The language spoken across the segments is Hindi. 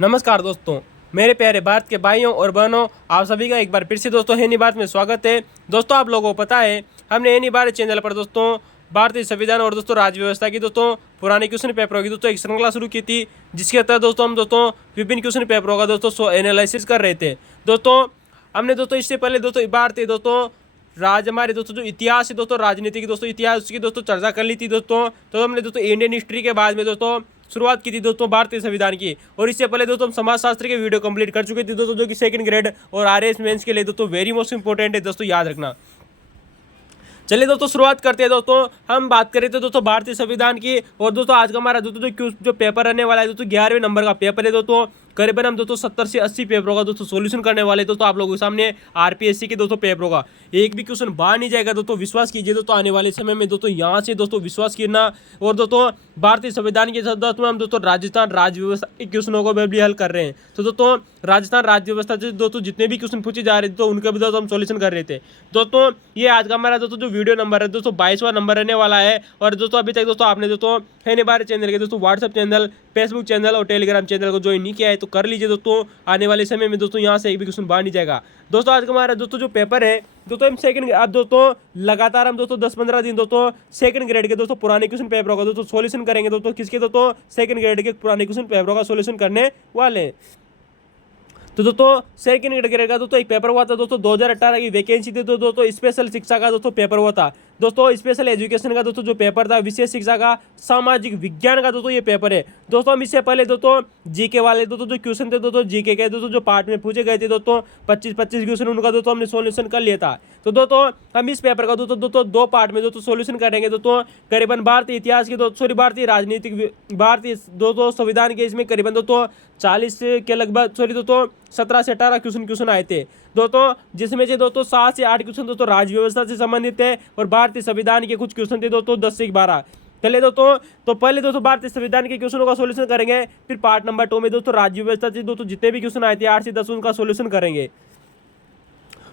नमस्कार दोस्तों, मेरे प्यारे भारत के भाइयों और बहनों, आप सभी का एक बार फिर से दोस्तों एनी बात में स्वागत है। दोस्तों आप लोगों को पता है, हमने एनी बात चैनल पर दोस्तों भारतीय संविधान और दोस्तों राज्य व्यवस्था की दोस्तों पुराने क्वेश्चन पेपरों की दोस्तों एक श्रृंखला शुरू की थी, जिसके तहत दोस्तों हम दोस्तों विभिन्न क्वेश्चन पेपरों का दोस्तों एनालिसिस कर रहे थे। दोस्तों हमने दोस्तों इससे पहले दोस्तों भारतीय दोस्तों हमारे दोस्तों जो इतिहास है दोस्तों राजनीति की दोस्तों इतिहास की दोस्तों चर्चा कर ली थी दोस्तों। तो हमने दोस्तों इंडियन हिस्ट्री के बाद में दोस्तों शुरुआत की थी दोस्तों भारतीय संविधान की, और इससे पहले दोस्तों हम समाजशास्त्र के वीडियो कंप्लीट कर चुके थे दोस्तों, जो कि सेकंड ग्रेड और आरएएस मेंस के लिए दोस्तों वेरी मोस्ट इंपॉर्टेंट है दोस्तों, याद रखना। चलिए दोस्तों शुरुआत करते हैं। दोस्तों हम बात कर रहे थे दोस्तों भारतीय संविधान की, और दोस्तों आज का हमारा दोस्तों जो पेपर रहने वाला है दोस्तों 11वें नंबर का पेपर है दोस्तों। करीबन हम दोस्तों 70 से 80 पेपरों का दोस्तों सॉल्यूशन करने वाले दोस्तों आप लोगों के सामने आरपीएससी के दोस्तों पेपरों का एक भी क्वेश्चन बाहर नहीं जाएगा दोस्तों, विश्वास कीजिए दोस्तों। आने वाले समय में दोस्तों यहाँ से दोस्तों विश्वास करना, और दोस्तों भारतीय संविधान के साथ में हम दोस्तों राजस्थान राज्य व्यवस्था के क्वेश्चनों को भी हल कर रहे हैं। तो दोस्तों राजस्थान राज्य व्यवस्था से दोस्तों जितने भी क्वेश्चन पूछे जा रहे थे तो उनका भी दोस्तों हम सॉल्यूशन कर रहे थे दोस्तों। ये आज का हमारा दोस्तों जो वीडियो नंबर है दोस्तों 22वां नंबर रहने वाला है। और दोस्तों अभी तक दोस्तों आपने दोस्तों है नहीं बारे चैनल के दोस्तों व्हाट्सएप चैनल, फेसबुक चैनल और टेलीग्राम चैनल को ज्वाइन नहीं किया है तो कर लीजिए दोस्तों। आने वाले समय में दोस्तों यहाँ से एक भी क्वेश्चन बाहर नहीं जाएगा दोस्तों। आज का हमारा दोस्तों जो पेपर है दोस्तों हम सेकंड अब दोस्तों लगातार हम दोस्तों 10-15 दिन दोस्तों सेकंड ग्रेड के दोस्तों पुराने क्वेश्चन पेपरों का दोस्तों सॉल्यूशन करेंगे दोस्तों। किसके दोस्तों सेकंड ग्रेड के पुराने क्वेश्चन पेपरों का सॉल्यूशन करने वाले हैं। तो दोस्तों सेकंड ग्रेड का दोस्तों एक पेपर हुआ था दोस्तों 2018 की वैकेंसी थी, तो दोस्तों स्पेशल शिक्षा का दोस्तों पेपर हुआ था दोस्तों। स्पेशल एजुकेशन का दोस्तों जो पेपर था, विशेष शिक्षा का, सामाजिक विज्ञान का दोस्तों ये पेपर है दोस्तों। हम इससे पहले दोस्तों जीके वाले दोस्तों जो क्वेश्चन थे दोस्तों जीके के दोस्तों जो पार्ट में पूछे गए थे दोस्तों 25-25 क्वेश्चन, उनका दोस्तों हमने सॉल्यूशन कर लिया था। तो दोस्तों हम इस पेपर का दोस्तों दो पार्ट में दोस्तों सॉल्यूशन करेंगे दोस्तों। करीबन भारतीय इतिहास के दोस्तों भारतीय राजनीतिक भारतीय दोस्तों संविधान के इसमें करीबन दोस्तों 40 के लगभग दोस्तों 17 से 18 क्वेश्चन आए थे दोस्तों, जिसमें से दोस्तों 7 से 8 क्वेश्चन दोस्तों राज्य व्यवस्था से संबंधित है, और भारतीय संविधान के कुछ क्वेश्चन थे दोस्तों 10 से 12। चलिए दोस्तों तो पहले दोस्तों भारतीय संविधान के क्वेश्चनों का सॉल्यूशन करेंगे, फिर पार्ट नंबर 2 में दोस्तों राज्य व्यवस्था से दोस्तों जितने भी क्वेश्चन आए थे 8 से 10 उनका सॉल्यूशन करेंगे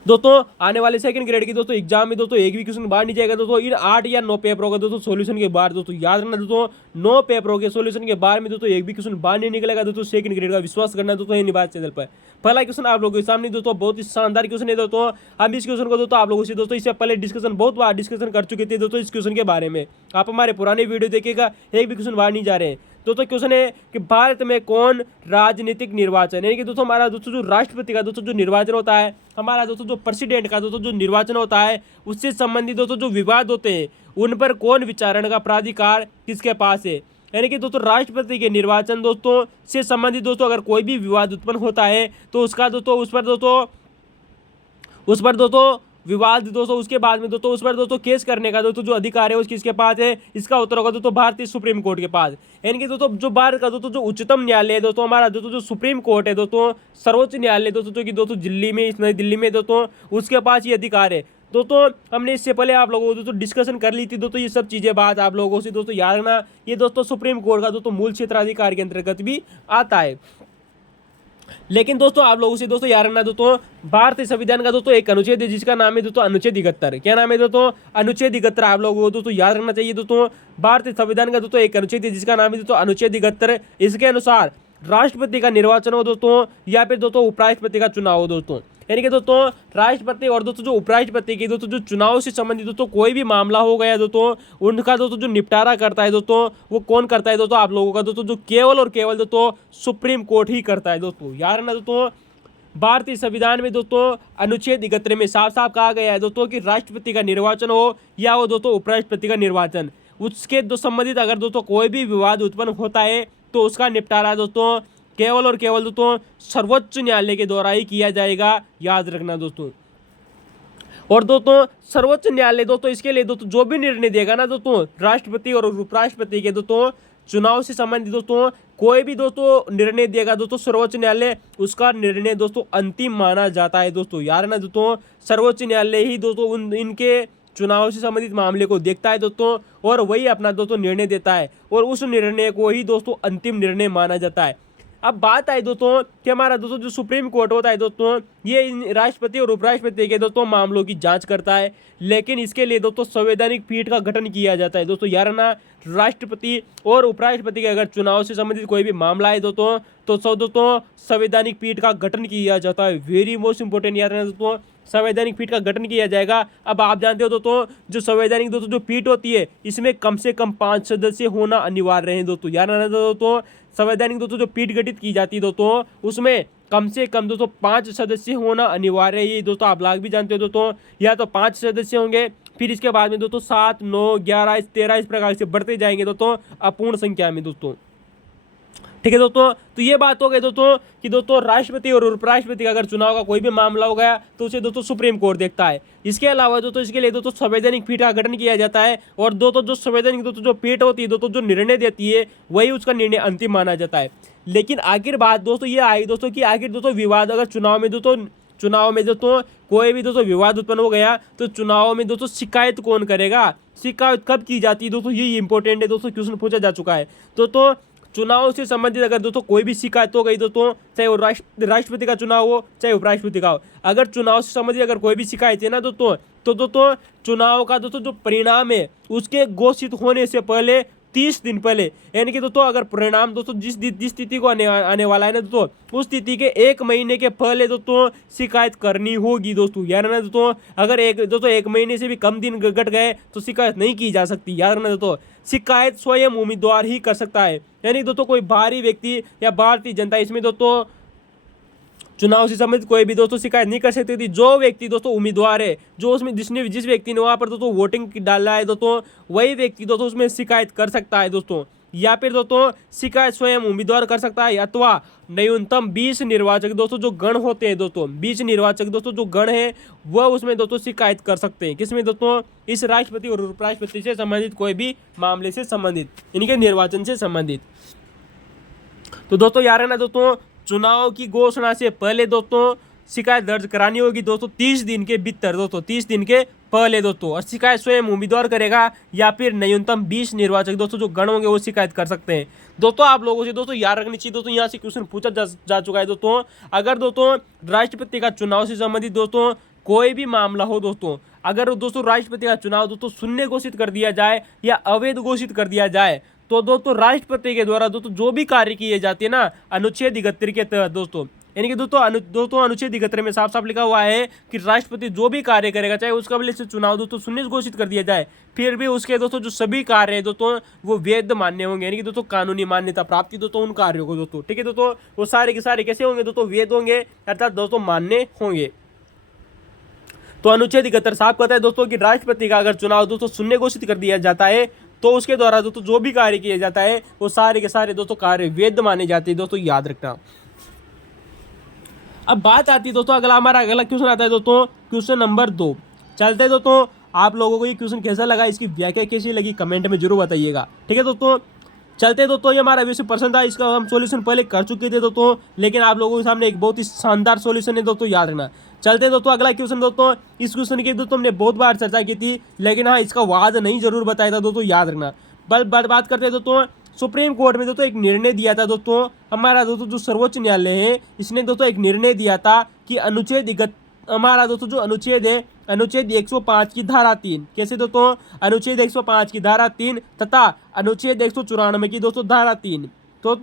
दोस्तों। आने वाले सेकंड ग्रेड की दोस्तों एग्जाम में दोस्तों एक भी क्वेश्चन बाहर नहीं जाएगा दोस्तों। इन 8 या 9 पेपरों का दोस्तों सॉल्यूशन के बाद दोस्तों याद रखना दोस्तों 9 पेपरों के सॉल्यूशन के बाद में दोस्तों एक भी क्वेश्चन बाहर नहीं निकलेगा दोस्तों। सेकंड ग्रेड का विश्वास करना दोस्तों ये निवास चैनल पर। पहला क्वेश्चन आप लोगों के सामने दोस्तों बहुत ही शानदार क्वेश्चन है दोस्तों। हम इस क्वेश्चन को दोस्तों आप लोगों से दोस्तों इससे पहले बहुत बार डिस्कशन कर चुके थे दोस्तों इस क्वेश्चन के बारे में। आप हमारे पुराने वीडियो देखिएगा, एक भी क्वेश्चन बाहर नहीं जा रहे हैं दोस्तों। क्वेश्चन है कि भारत में कौन राजनीतिक निर्वाचन, यानी कि दोस्तों हमारा दोस्तों जो राष्ट्रपति का दोस्तों जो निर्वाचन होता है, हमारा दोस्तों जो प्रेसिडेंट का दोस्तों जो निर्वाचन होता है, उससे संबंधित दोस्तों जो विवाद होते हैं उन पर कौन विचारण का प्राधिकार किसके पास है। यानी कि दोस्तों राष्ट्रपति के निर्वाचन दोस्तों से संबंधित दोस्तों अगर कोई भी विवाद उत्पन्न होता है तो उसका दोस्तों उस पर दोस्तों विवाद दोस्तों उसके बाद में दोस्तों उस पर दोस्तों केस करने का दोस्तों जो अधिकार है उसकी किसके पास है। इसका उत्तर होगा दोस्तों भारतीय सुप्रीम कोर्ट के पास। यानी कि दोस्तों जो भारत का दोस्तों जो उच्चतम न्यायालय है दोस्तों, हमारा दोस्तों जो सुप्रीम कोर्ट है दोस्तों, सर्वोच्च न्यायालय दोस्तों जो कि दोस्तों दिल्ली में, इस नई दिल्ली में दोस्तों, उसके पास ये अधिकार है दोस्तों। हमने इससे पहले आप लोगों को दोस्तों डिस्कशन कर ली थी दोस्तों ये सब चीज़ें बात आप लोगों से दोस्तों याद रखना। ये दोस्तों सुप्रीम कोर्ट का दोस्तों मूल क्षेत्राधिकार के अंतर्गत भी आता है। लेकिन दोस्तों आप लोगों से दोस्तों याद रखना दोस्तों भारतीय संविधान का दोस्तों एक अनुच्छेद है जिसका नाम है दोस्तों अनुच्छेद 71। क्या नाम है दोस्तों? अनुच्छेद 71। आप लोगों को दोस्तों याद रखना चाहिए दोस्तों भारतीय संविधान का दोस्तों एक अनुच्छेद है जिसका नाम है दोस्तों अनुच्छेद 71। इसके अनुसार राष्ट्रपति का निर्वाचन हो दोस्तों या फिर दोस्तों उपराष्ट्रपति का चुनाव हो दोस्तों। यानी कि दोस्तों राष्ट्रपति और दोस्तों जो उपराष्ट्रपति के दोस्तों जो चुनाव से संबंधित दोस्तों कोई भी मामला हो गया दोस्तों उनका दोस्तों जो निपटारा करता है दोस्तों वो कौन करता है दोस्तों? आप लोगों का दोस्तों जो केवल और केवल दोस्तों सुप्रीम कोर्ट ही करता है दोस्तों। याद रखना दोस्तों भारतीय संविधान में दोस्तों अनुच्छेद 71 में साफ साफ कहा गया है दोस्तों कि राष्ट्रपति का निर्वाचन हो या वो दोस्तों उपराष्ट्रपति का निर्वाचन, उसके संबंधित अगर दोस्तों कोई भी विवाद उत्पन्न होता है तो उसका निपटारा दोस्तों केवल और केवल दोस्तों सर्वोच्च न्यायालय के द्वारा ही किया जाएगा। याद रखना दोस्तों। और दोस्तों सर्वोच्च न्यायालय दोस्तों इसके लिए दोस्तों जो भी निर्णय देगा ना दोस्तों राष्ट्रपति और उपराष्ट्रपति के दोस्तों चुनाव से संबंधित दोस्तों कोई भी दोस्तों निर्णय देगा दोस्तों सर्वोच्च न्यायालय, उसका निर्णय दोस्तों अंतिम माना जाता है दोस्तों। याद रखना दोस्तों सर्वोच्च न्यायालय ही दोस्तों इनके चुनाव से संबंधित मामले को देखता है दोस्तों और वही अपना दोस्तों निर्णय देता है और उस निर्णय को ही दोस्तों अंतिम निर्णय माना जाता है। अब बात आई दोस्तों कि हमारा दोस्तों जो सुप्रीम कोर्ट होता है दोस्तों, ये इन राष्ट्रपति और उपराष्ट्रपति के दोस्तों मामलों की जांच करता है, लेकिन इसके लिए दोस्तों संवैधानिक पीठ का गठन किया जाता है दोस्तों। यार ना, राष्ट्रपति और उपराष्ट्रपति के अगर चुनाव से संबंधित कोई भी मामला है दोस्तों, तो दोस्तों संवैधानिक पीठ का गठन किया जाता है। वेरी मोस्ट इंपोर्टेंट यार ना दोस्तों, संवैधानिक पीठ का गठन किया जाएगा। अब आप जानते हो दोस्तों, जो संवैधानिक दोस्तों जो पीठ होती है, इसमें कम से कम 5 सदस्य होना अनिवार्य है दोस्तों। यार ना दोस्तों, संवैधानिक दोस्तों जो पीठ गठित की जाती है दोस्तों, उसमें कम से कम दोस्तों 5 सदस्य होना अनिवार्य है। ये दोस्तों आप लोग भी जानते हो दोस्तों, या तो 5 सदस्य होंगे, फिर इसके बाद में दोस्तों 7, 9, 11, 13 इस प्रकार से बढ़ते जाएंगे दोस्तों अपूर्ण संख्या में दोस्तों। ठीक है दोस्तों, तो ये बात हो गई दोस्तों कि दोस्तों राष्ट्रपति और उपराष्ट्रपति का अगर चुनाव का कोई भी मामला हो गया तो उसे दोस्तों सुप्रीम कोर्ट देखता है। इसके अलावा दोस्तों इसके लिए दोस्तों संवैधानिक पीठ का गठन किया जाता है, और दोस्तों जो संवैधानिक दोस्तों जो पीठ होती है दोस्तों जो निर्णय देती है, वही उसका निर्णय अंतिम माना जाता है। लेकिन आखिर बात दोस्तों ये आई दोस्तों कि आखिर दोस्तों विवाद अगर चुनाव में दोस्तों कोई भी दोस्तों विवाद उत्पन्न हो गया, तो चुनाव में दोस्तों शिकायत कौन करेगा, शिकायत कब की जाती है दोस्तों, ये इंपॉर्टेंट है दोस्तों, क्वेश्चन पूछा जा चुका है। तो चुनाव से संबंधित अगर दोस्तों कोई भी शिकायत हो गई दोस्तों, चाहे वो राष्ट्रपति का चुनाव हो चाहे उपराष्ट्रपति का हो, अगर चुनाव से संबंधित अगर कोई भी शिकायत है ना दोस्तों, तो दोस्तों चुनाव का दोस्तों जो परिणाम है उसके घोषित होने से पहले 30 दिन पहले, यानी कि दोस्तों अगर परिणाम दोस्तों जिस तिथि को आने वाला है ना दोस्तों, उस तिथि के 1 महीने के पहले दोस्तों शिकायत करनी होगी दोस्तों। याद रखना दोस्तों, अगर 1 महीने से भी कम दिन घट गए तो शिकायत नहीं की जा सकती। याद रखना दोस्तों, शिकायत स्वयं उम्मीदवार ही कर सकता है, यानी दोस्तों कोई बाहरी व्यक्ति या भारतीय जनता इसमें दोस्तों चुनाव से संबंधित कोई भी दोस्तों शिकायत नहीं कर सकती थी। जो व्यक्ति दोस्तों उम्मीदवार है, जो उसमें जिस व्यक्ति ने वहाँ पर दोस्तों वोटिंग डाला है दोस्तों, वही व्यक्ति दोस्तों उसमें शिकायत कर सकता है दोस्तों, या फिर दोस्तों शिकायत स्वयं उम्मीदवार कर सकता है, अथवा न्यूनतम 20 निर्वाचक दोस्तों जो गण होते हैं दोस्तों, 20 निर्वाचक दोस्तों जो गण है वह उसमें दोस्तों शिकायत कर सकते हैं। किसमें दोस्तों, इस राष्ट्रपति और उपराष्ट्रपति से संबंधित कोई भी मामले से संबंधित, इनके निर्वाचन से संबंधित। तो दोस्तों यार है ना दोस्तों, चुनाव की घोषणा से पहले दोस्तों शिकायत दर्ज करानी होगी दोस्तों 30 दिन के भीतर दोस्तों, 30 दिन के पहले दोस्तों, और शिकायत स्वयं उम्मीदवार करेगा या फिर न्यूनतम 20 निर्वाचक दोस्तों जो गण होंगे वो शिकायत कर सकते हैं। दोस्तों आप लोगों से दोस्तों याद रखनी चाहिए दोस्तों, यहाँ से क्वेश्चन पूछा जा चुका है दोस्तों, अगर दोस्तों राष्ट्रपति का चुनाव से संबंधित दोस्तों कोई भी मामला हो दोस्तों, अगर दोस्तों राष्ट्रपति का चुनाव दोस्तों शून्य घोषित कर दिया जाए या अवैध घोषित कर दिया जाए, तो दोस्तों राष्ट्रपति के द्वारा दोस्तों जो भी कार्य किए जाते हैं ना अनुच्छेद 71 के तहत दोस्तों, यानी कि दोस्तों अनुच्छेद 71 में साफ साफ लिखा हुआ है कि राष्ट्रपति जो भी कार्य करेगा, चाहे उसका वजह से चुनाव दोस्तों शून्य घोषित कर दिया जाए, फिर भी उसके दोस्तों जो सभी कार्य है दोस्तों वो वैध मान्य होंगे, यानी कि दोस्तों कानूनी मान्यता प्राप्ति दोस्तों उन कार्यों को दोस्तों। ठीक है दोस्तों, वो सारे के सारे कैसे होंगे दोस्तों, वैध होंगे, अर्थात दोस्तों मान्य होंगे। तो अनुच्छेद 71 साफ कहता है दोस्तों कि राष्ट्रपति का अगर चुनाव दोस्तों शून्य घोषित कर दिया जाता है, तो उसके द्वारा दोस्तों जो भी कार्य किया जाता है वो सारे के सारे दोस्तों कार्य वैध माने जाते हैं दोस्तों, याद रखना। अब बात आती है दोस्तों हमारा अगला क्वेश्चन आता है दोस्तों, क्वेश्चन नंबर 2। चलते हैं दोस्तों, आप लोगों को ये क्वेश्चन कैसा लगा, इसकी व्याख्या कैसी लगी कमेंट में जरूर बताइएगा। ठीक है दोस्तों, चलते हैं दोस्तों, ये हमारा विषय पसंद था, इसका हम सॉल्यूशन पहले कर चुके थे दोस्तों, लेकिन आप लोगों के सामने एक बहुत ही शानदार सॉल्यूशन है दोस्तों, याद रखना। चलते हैं दोस्तों अगला क्वेश्चन दोस्तों, इस क्वेश्चन की दोस्तों हमने बहुत बार चर्चा की थी, लेकिन हाँ इसका वाद नहीं जरूर बताया था दोस्तों, याद रखना। बात करते हैं दोस्तों, सुप्रीम कोर्ट में दोस्तों एक निर्णय दिया था दोस्तों, हमारा दोस्तों जो सर्वोच्च न्यायालय है इसने दोस्तों एक निर्णय दिया था कि हमारा दोस्तों जो अनुच्छेद है, अनुच्छेद 105 की धारा 3, कैसे दोस्तों, अनुच्छेद 105 की धारा 3 तथा अनुच्छेद 194 की दोस्तों धारा 3, तो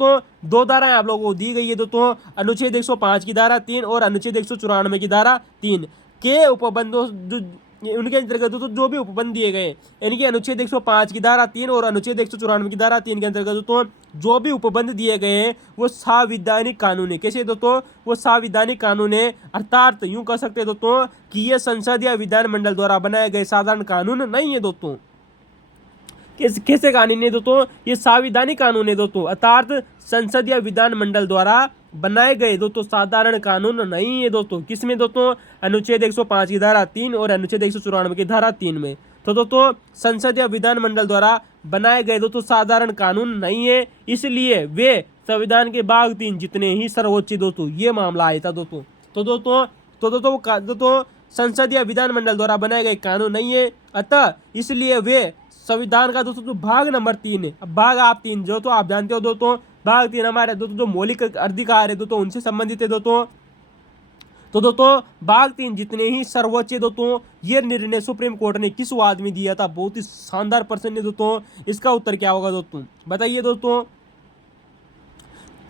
दो धाराएं आप लोगों को दी गई है दोस्तों, अनुच्छेद 105 की धारा 3 और अनुच्छेद 194 की धारा 3 के उपबंधों जो उनके अंतर्गत दोस्तों जो भी उपबंध दिए गए, यानी कि अनुच्छेद 105 की धारा 3 और अनुच्छेद 194 की धारा 3 के अंतर्गत दोस्तों जो भी उपबंध दिए गए हैं वो संवैधानिक कानून है। कैसे दोस्तों, वो संवैधानिक कानून है, अर्थात यूं कह सकते हैं दोस्तों कि ये संसद या विधानमंडल द्वारा बनाए गए साधारण कानून नहीं है दोस्तों। कैसे कानून है दोस्तों, ये संवैधानिक कानून है दोस्तों, अर्थात संसद या विधानमंडल द्वारा बनाए गए दोस्तों साधारण कानून नहीं है दोस्तों। किसमें दोस्तों, अनुच्छेद 105 की धारा 3 और अनुच्छेद 194 की धारा 3 में। तो दोस्तों संसद या विधानमंडल द्वारा बनाए गए दोस्तों साधारण कानून नहीं है, इसलिए वे संविधान के भाग 3 जितने ही सर्वोच्च दोस्तों, ये मामला आया था दोस्तों। तो दोस्तों संसद या विधानमंडल द्वारा बनाए गए कानून नहीं है, अतः इसलिए वे संविधान का दोस्तों जो भाग नंबर 3 है, अब भाग आप 3 जो तो आप जानते हो दोस्तों, भाग 3 हमारे दोस्तों जो मौलिक अधिकार है दोस्तों उनसे संबंधित है दोस्तों। तो दोस्तों भाग 3 जितने ही सर्वोच्च दोस्तों ये निर्णय सुप्रीम कोर्ट ने किस वाद में दिया था, बहुत ही शानदार प्रश्न है दोस्तों। इसका उत्तर क्या होगा दोस्तों, बताइए दोस्तों।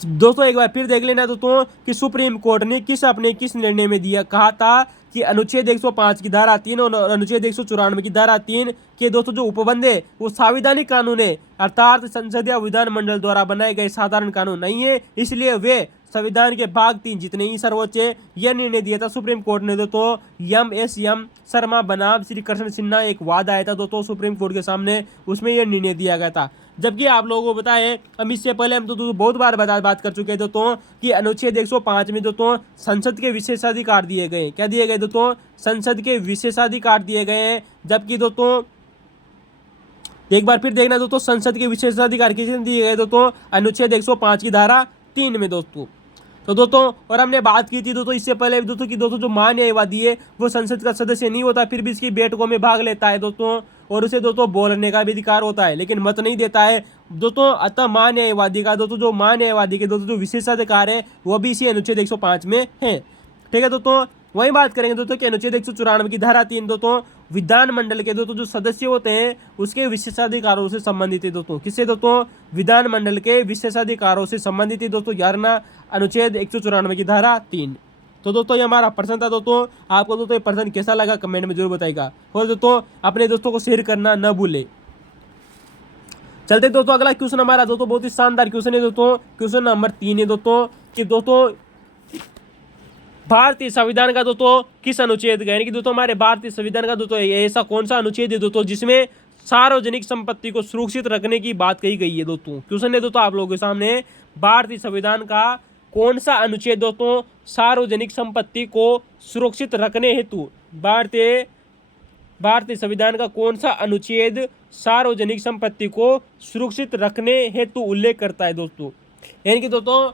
दोस्तों एक बार फिर देख लेना दोस्तों कि सुप्रीम कोर्ट ने किस निर्णय में दिया, कहा था कि अनुच्छेद 105 की धारा 3 और अनुच्छेद 194 की धारा 3 के दोस्तों जो उपबंध है वो संवैधानिक कानून है, अर्थात संसद या विधानमंडल द्वारा बनाए गए साधारण कानून नहीं है, इसलिए वे संविधान के भाग 3 जितने ही सर्वोच्च यह निर्णय दिया था सुप्रीम कोर्ट ने दोस्तों। एम शर्मा बनाम श्री कृष्ण सिन्हा एक वाद आया था दोस्तों सुप्रीम कोर्ट के सामने, उसमें यह निर्णय दिया गया था। जबकि आप लोगों को बताएं, हम इससे पहले हम दोस्तों बहुत बार बात कर चुके हैं दोस्तों कि अनुच्छेद 105 में दोस्तों संसद के विशेषाधिकार दिए गए। क्या दिए गए दोस्तों, संसद के विशेषाधिकार दिए गए हैं। जबकि दोस्तों एक बार फिर देखना दोस्तों संसद के विशेषाधिकार किसने दिए गए दोस्तों, अनुच्छेद 105 की धारा 3 में दोस्तों। तो दोस्तों और हमने बात की थी दोस्तों इससे पहले दोस्तों कि दोस्तों जो न्यायवादी है वो संसद का सदस्य नहीं होता, फिर भी इसकी बैठकों में भाग लेता है दोस्तों, और उसे दोस्तों बोलने का भी अधिकार होता है लेकिन मत नहीं देता है दोस्तों। अतः न्यायवादी का दोस्तों जो न्यायवादी के दोस्तों जो विशेषाधिकार है वो भी इसी अनुच्छेद 105 में है। ठीक है दोस्तों, वही बात करेंगे दोस्तों कि अनुच्छेद 194 की धारा 3 दोस्तों विधानमंडल के दोस्तों जो सदस्य होते हैं उसके विशेषाधिकारों से संबंधित है दोस्तों। किससे दोस्तों, विधानमंडल के विशेषाधिकारों से संबंधित है दोस्तों, 11 अनुच्छेद 194 की धारा 3। तो दोस्तों ये हमारा प्रश्न था दोस्तों। आपको दोस्तों ये प्रश्न कैसा लगा कमेंट में जरूर बताइएगा, और दोस्तों अपने दोस्तों को शेयर करना न भूले। चलते दोस्तों अगला क्वेश्चन हमारा दोस्तों बहुत ही शानदार क्वेश्चन है दोस्तों। क्वेश्चन नंबर 3 है दोस्तों कि दोस्तों भारतीय संविधान का दोस्तों किस अनुच्छेद का, यानी कि दोस्तों हमारे भारतीय संविधान का दोस्तों ऐसा कौन सा अनुच्छेद है दोस्तों जिसमें सार्वजनिक संपत्ति को सुरक्षित रखने की बात कही गई है दोस्तों। क्वेश्चन है दोस्तों आप लोगों के सामने, भारतीय संविधान का कौन सा अनुच्छेद दोस्तों सार्वजनिक संपत्ति को सुरक्षित रखने हेतु, भारतीय संविधान का कौन सा अनुच्छेद सार्वजनिक संपत्ति को सुरक्षित रखने हेतु उल्लेख करता है दोस्तों। यानी कि दोस्तों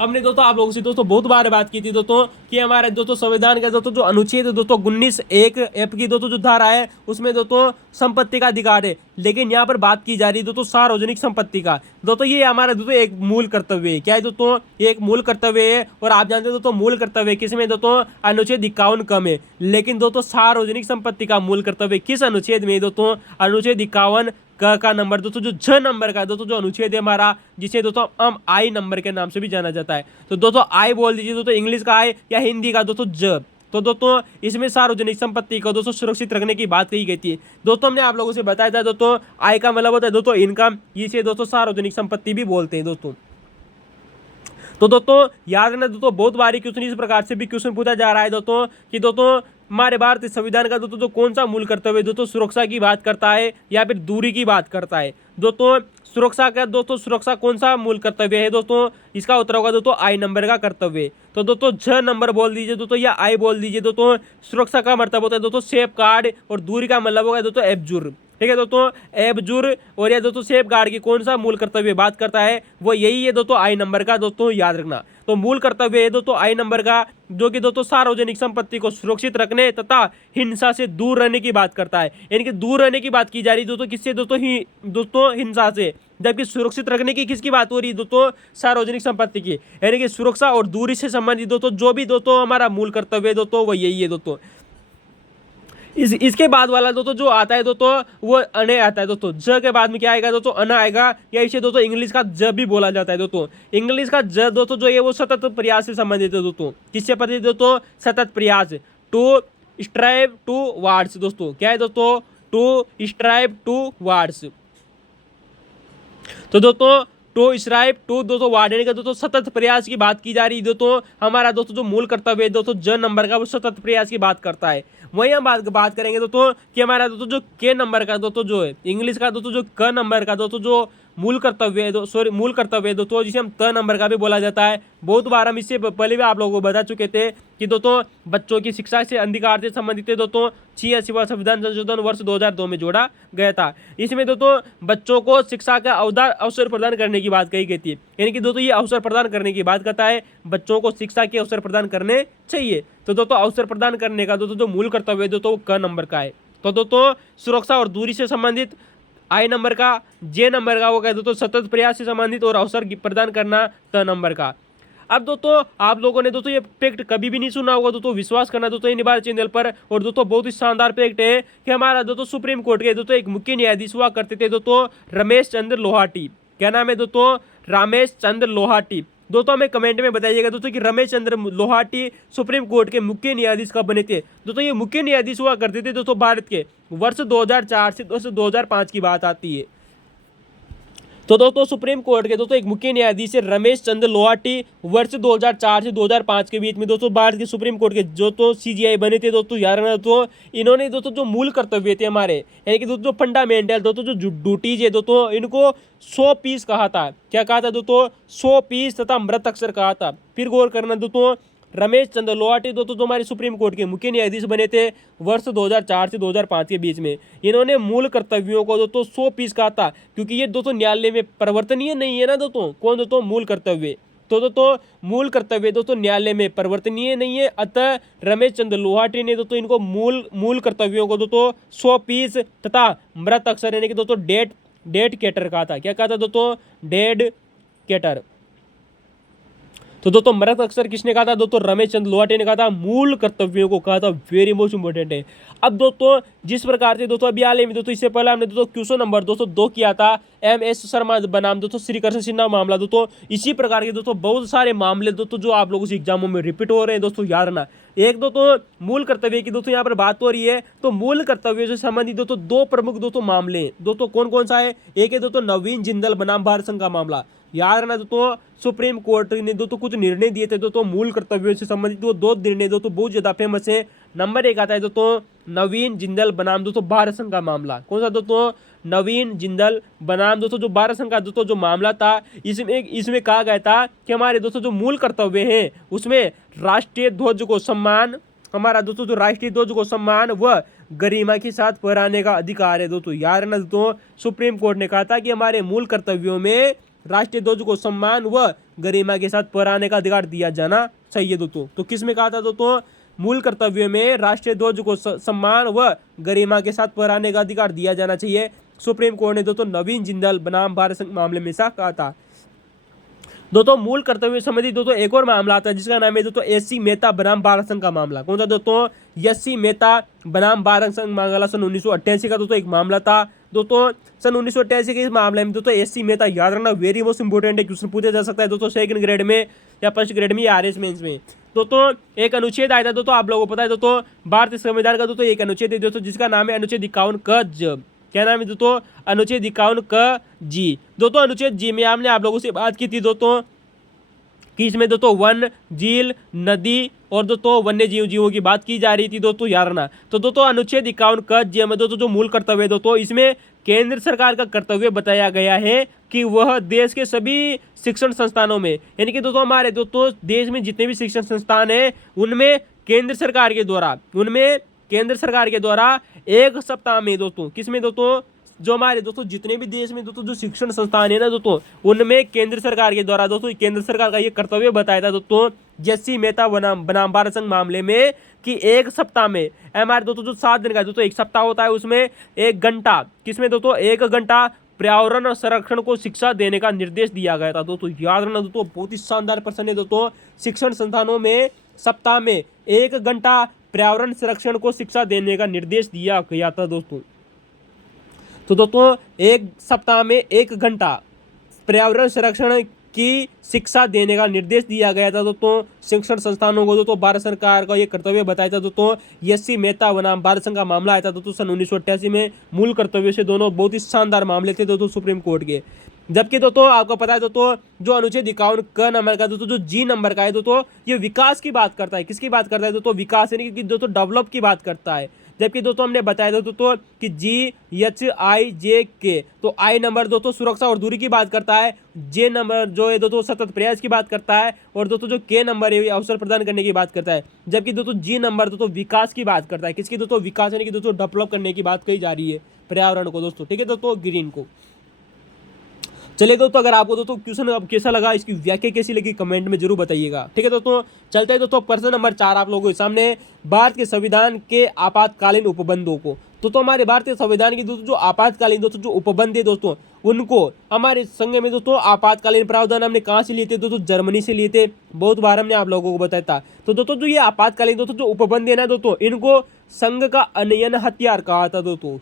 हमने दोस्तों आप लोगों से दोस्तों बहुत बार बात की थी दोस्तों कि हमारे दोस्तों संविधान का दोस्तों जो अनुच्छेद दोस्तों 19(1) एफ की दोस्तों जो धारा है उसमें दोस्तों संपत्ति का अधिकार है, लेकिन यहाँ पर बात की जा रही है दोस्तों सार्वजनिक संपत्ति का। दोस्तों ये हमारा दोस्तों एक मूल कर्तव्य है। क्या है दोस्तों, ये एक मूल कर्तव्य है, और आप जानते हैं दोस्तों मूल कर्तव्य किसमें दोस्तों, अनुच्छेद 51 कम है, लेकिन दोस्तों सार्वजनिक संपत्ति का मूल कर्तव्य किस अनुच्छेद में दोस्तों, अनुच्छेद 51 का नंबर दोस्तों जो 6 नंबर का दोस्तों जो अनुच्छेद है हमारा, जिसे दोस्तों हम आई नंबर के नाम से भी जाना जाता है। तो दोस्तों आई बोल दीजिए दोस्तों, इंग्लिश का आई या हिंदी का दोस्तों ज। तो दोस्तों इसमें सार्वजनिक संपत्ति को दोस्तों सुरक्षित रखने की बात कही गई थी दोस्तों। हमने आप लोगों से बताया था दोस्तों आय का मतलब होता है दोस्तों इनकम, इसे दोस्तों सार्वजनिक संपत्ति भी बोलते हैं दोस्तों। तो दोस्तों याद रखना दोस्तों बहुत बारी क्वेश्चन इस प्रकार से भी क्वेश्चन पूछा जा रहा है दोस्तों कि दोस्तों हमारे भारतीय संविधान का दोस्तों कौन सा मूल कर्तव्य दोस्तों सुरक्षा की बात करता है या फिर दूरी की बात करता है दोस्तों। सुरक्षा का दोस्तों सुरक्षा कौन सा मूल कर्तव्य है दोस्तों, इसका उत्तर होगा दोस्तों आई नंबर का कर्तव्य। तो दोस्तों 6 नंबर बोल दीजिए दोस्तों या आई बोल दीजिए दोस्तों। सुरक्षा का मतलब होता है दोस्तों सेफ गार्ड, और दूरी का मतलब होगा दोस्तों एब्जूर। ठीक है दोस्तों, एब्जूर और या दोस्तों सेफ गार्ड की कौन सा मूल कर्तव्य बात करता है, वो यही है दोस्तों आई नंबर का दोस्तों, याद रखना। तो मूल कर्तव्य है दोस्तों आई नंबर का, जो कि दोस्तों सार्वजनिक संपत्ति को सुरक्षित रखने तथा हिंसा से दूर रहने की बात करता है। यानी कि दूर रहने की बात की जा रही है दोस्तों किससे दोस्तों हिंसा से, जबकि सुरक्षित रखने की किसकी बात हो रही है दोस्तों, सार्वजनिक संपत्ति की। यानी कि सुरक्षा और दूरी से संबंधित दोस्तों जो भी दोस्तों हमारा मूल कर्तव्य है दोस्तों वो यही है दोस्तों। इसके बाद वाला दोस्तों जो आता है दोस्तों वो अने आता है दोस्तों। ज के बाद में क्या आएगा दोस्तों, अना आएगा, या इसे दोस्तों इंग्लिश का ज भी बोला जाता है दोस्तों। इंग्लिश का ज दोस्तों जो है वो सतत प्रयास से संबंधित है दोस्तों। किससे संबंधित दोस्तों, सतत प्रयास, टू स्ट्राइव टू वार्ड्स दोस्तों। क्या है दोस्तों, टू स्ट्राइव टू वार्ड्स। तो दोस्तों टू स्ट्राइव टू दोस्तों वार्ड, यानी कि दोस्तों सतत प्रयास की बात की जा रही है दोस्तों। हमारा दोस्तों जो मूल कर्तव्य है दोस्तों ज नंबर का, वो सतत प्रयास की बात करता है। वहीं हम बात करेंगे दोस्तों कि हमारा दोस्तों जो के नंबर का दोस्तों जो है इंग्लिश का दोस्तों जो क नंबर का दोस्तों जो मूल कर्तव्य है मूल कर्तव्य है दोस्तों, जिसे हम त नंबर का भी बोला जाता है। बहुत बार हम इससे पहले भी आप लोगों को बता चुके थे कि दोस्तों बच्चों की शिक्षा से अधिकार से संबंधित है दोस्तों 86वां संविधान संशोधन वर्ष 2002 में जोड़ा गया था। इसमें दोस्तों बच्चों को शिक्षा का अवसर प्रदान करने की बात कही गई थी। यानी कि दोस्तों ये अवसर प्रदान करने की बात करता है, बच्चों को शिक्षा के अवसर प्रदान करने चाहिए। तो दोस्तों अवसर प्रदान करने का दोस्तों जो मूल कर्तव्य है दोस्तों वो क नंबर का है। तो दोस्तों सुरक्षा और दूरी से संबंधित आई नंबर का, जे नंबर का वो कह दोस्तों सतत प्रयास से संबंधित और अवसर प्रदान करना, त नंबर का। अब दोस्तों आप लोगों ने दोस्तों ये फैक्ट कभी भी नहीं सुना होगा दोस्तों, विश्वास करना दोस्तों इन बार चैनल पर। और दोस्तों बहुत ही शानदार फैक्ट है कि हमारा दोस्तों सुप्रीम कोर्ट के दोस्तों एक मुख्य न्यायाधीश हुआ करते थे दोस्तों रमेश चंद्र लोहाटी। क्या नाम है दोस्तों? रमेश चंद्र लोहाटी। दोस्तों हमें कमेंट में बताइएगा दोस्तों कि रमेश चंद्र लोहाटी सुप्रीम कोर्ट के मुख्य न्यायाधीश कब बने थे। दोस्तों ये मुख्य न्यायाधीश हुआ करते थे दोस्तों भारत के वर्ष 2004 से दोस्तों 2005 की बात आती है। तो दोस्तों सुप्रीम कोर्ट के दोस्तों एक मुख्य न्यायाधीश रमेश चंद्र लोहाटी वर्ष 2004 से 2005 के बीच में दोस्तों भारत के सुप्रीम कोर्ट के जो तो सीजीआई बने थे दोस्तों यार दोस्तों। इन्होंने दोस्तों जो मूल कर्तव्य थे हमारे, यानी कि दोस्तों फंडामेंटल दोस्तों जो ड्यूटीज है दोस्तों, इनको 100 पीस कहा था। क्या कहा था दोस्तों? 100 पीस तथा मृत अक्षर कहा था। फिर गौर करना दोस्तों, रमेश चंद्र लोहाटी दोस्तों जो हमारे सुप्रीम कोर्ट के मुख्य न्यायाधीश बने थे वर्ष 2004 से 2005 के बीच में। इन्होंने मूल कर्तव्यों को दोस्तों 100 पीस कहा था, क्योंकि ये दोस्तों न्यायालय में परिवर्तनीय नहीं है ना दोस्तों। कौन दोस्तों? मूल कर्तव्य। तो दोस्तों मूल कर्तव्य दोस्तों न्यायालय में परिवर्तनीय नहीं है, अतः रमेश चंद्र लोहाटी ने दोस्तों इनको मूल कर्तव्यों को दोस्तों 100 पीस तथा मृत अक्षर यानी कि दोस्तों डेड कैटर कहा था। क्या कहा था दोस्तों? डेड कैटर। तो दोस्तों मृत अक्षर किसने कहा था? दोस्तों रमेश चंद्र लोहाटी ने कहा था। मूल कर्तव्यों को कहा था। वेरी मोस्ट इंपोर्टेंट है। अब दोस्तों जिस प्रकार से दोस्तों अभी हाल ही में दोस्तों इससे पहले हमने दोस्तों क्वेश्चन नंबर दोस्तों 2 किया था MS शर्मा बनाम दोस्तों श्री कृष्ण सिन्हा मामला, दोस्तों इसी प्रकार के दोस्तों बहुत सारे मामले दोस्तों जो आप लोगों से एग्जामों में रिपीट हो रहे हैं दोस्तों, याद रखना। एक दोस्तों मूल कर्तव्य की दोस्तों यहाँ पर बात हो रही है, तो मूल कर्तव्य से संबंधित दोस्तों 2 प्रमुख दोस्तों मामले हैं दोस्तों। कौन कौन सा है? एक है दोस्तों नवीन जिंदल बनाम भारत संघ का मामला। याद रखना दोस्तों, सुप्रीम कोर्ट ने दोस्तों कुछ निर्णय दिए थे दोस्तों मूल कर्तव्यों से संबंधित। वो 2 निर्णय दोस्तों बहुत ज्यादा फेमस है। नंबर 1 आता है दोस्तों नवीन जिंदल बनाम दोस्तों भारत संघ का मामला। कौन सा दोस्तों? नवीन जिंदल बनाम दोस्तों जो भारत संघ का दोस्तों जो मामला था, इसमें कहा गया था कि हमारे दोस्तों जो मूल कर्तव्य हैं उसमें राष्ट्रीय ध्वज को सम्मान, हमारा दोस्तों जो राष्ट्रीय ध्वज को सम्मान व गरिमा के साथ फहराने का अधिकार है दोस्तों। याद रखना दोस्तों, सुप्रीम कोर्ट ने कहा था कि हमारे मूल कर्तव्यों में राष्ट्रीय ध्वज को सम्मान व गरिमा के साथ फहराने का अधिकार दिया जाना चाहिए दोस्तों। तो किस में कहा था दोस्तों? मूल कर्तव्यों में राष्ट्रीय ध्वज को सम्मान व गरिमा के साथ फहराने का अधिकार दिया जाना चाहिए। सुप्रीम कोर्ट ने दोस्तों नवीन जिंदल बनाम भारत संघ मामले में ऐसा कहा था। दोस्तों मूल कर्तव्य संबंधित दोस्तों एक और मामला आता है जिसका नाम है दोस्तों SC मेहता बनाम भारत संघ का मामला। कौन सा दोस्तों? SC मेहता बनाम भारत संघ मामला सन 1988 का दोस्तों एक मामला था। दोस्तों सन 1988 के इस मामले में दोस्तों SC मेहता, याद रखना वेरी मोस्ट इंपोर्टेंट है, क्वेश्चन पूछा जा सकता है दोस्तों 2nd ग्रेड में या 1st ग्रेड में या RS मेंस में। दोस्तों एक अनुच्छेद आया था दोस्तों, आप लोगों को पता है दोस्तों भारतीय संविधान का दोस्तों एक अनुच्छेद है दोस्तों जिसका नाम है अनुच्छेद 51 क ज। क्या नाम है दोस्तों? अनुच्छेद 51 क जी। दोस्तों अनुच्छेद जी में हमने आप लोगों से बात की थी दोस्तों कि इसमें दोस्तों वन, झील, नदी और दोस्तों वन्य जीवों की बात की जा रही थी दोस्तों, याद रखना। तो दोस्तों अनुच्छेद 51 क ज में दोस्तों जो मूल कर्तव्य दोस्तों, इसमें केंद्र सरकार का कर्तव्य बताया गया है कि वह देश के सभी शिक्षण संस्थानों में, यानी कि दोस्तों हमारे दोस्तों देश में जितने भी शिक्षण संस्थान हैं उनमें केंद्र सरकार के द्वारा 1 सप्ताह में दोस्तों, किसमें दोस्तों? जो हमारे दोस्तों जितने भी देश में दोस्तों जो शिक्षण संस्थान है ना दोस्तों, उनमें केंद्र सरकार के द्वारा दोस्तों केंद्र सरकार का ये कर्तव्य बताया था दोस्तों SC मेहता बनाम भारत संघ मामले में कि 1 सप्ताह में, हमारे दोस्तों जो 7 दिन का दोस्तों 1 सप्ताह होता है उसमें 1 घंटा, किसमें दोस्तों? 1 घंटा पर्यावरण और संरक्षण को शिक्षा देने का निर्देश दिया गया था दोस्तों। याद रखना दोस्तों, बहुत ही शानदार प्रश्न है दोस्तों। शिक्षण संस्थानों में सप्ताह में 1 घंटा पर्यावरण संरक्षण को शिक्षा देने का निर्देश दिया गया था दोस्तों। तो दोस्तों 1 सप्ताह में 1 घंटा पर्यावरण संरक्षण की शिक्षा देने का निर्देश दिया गया था दोस्तों शिक्षण संस्थानों को। दोस्तों भारत सरकार का ये कर्तव्य बताया था दोस्तों। SC मेहता बनाम भारत संघ का मामला आया था दोस्तों सन 1988 में। मूल कर्तव्य से दोनों बहुत ही शानदार मामले थे दोस्तों सुप्रीम कोर्ट के। जबकि दोस्तों आपको पता है दोस्तों जो अनुच्छेद 51 क नंबर का दोस्तों जो G नंबर का है दोस्तों, ये विकास की बात करता है। किसकी बात करता है दोस्तों? विकास, यानी कि दोस्तों डेवलप की बात करता है। जबकि दोस्तों हमने बताया था दोस्तों कि GHIJK, तो I नंबर दोस्तों सुरक्षा और दूरी की बात करता है, J नंबर जो है दोस्तों सतत प्रयास की बात करता है, और दोस्तों जो K नंबर है अवसर प्रदान करने की बात करता है। जबकि दोस्तों G नंबर दोस्तों विकास की बात करता है। किसकी दोस्तों? विकास, यानी कि दोस्तों डेवलप करने की बात कही जा रही है पर्यावरण को दोस्तों, ठीक है दोस्तों, ग्रीन को। चलिए दोस्तों, अगर आपको दोस्तों क्वेश्चन अब कैसा लगा, इसकी व्याख्या कैसी लगी, कमेंट में जरूर बताइएगा। ठीक है दोस्तों, चलते हैं दोस्तों प्रश्न नंबर 4 आप लोगों के सामने। भारत के संविधान के आपातकालीन उपबंधों को, तो हमारे भारतीय संविधान की दोस्तों जो आपातकालीन दोस्तों जो उपबंध है दोस्तों, उनको हमारे संघ में दोस्तों आपातकालीन प्रावधान हमने कहाँ से लिए थे दोस्तों? जर्मनी से लिए थे। बहुत बार हमने आप लोगों को बताया था। तो दोस्तों जो ये आपातकालीन दोस्तों जो उपबंध है ना दोस्तों, इनको संघ का अनयन हथियार कहा था दोस्तों।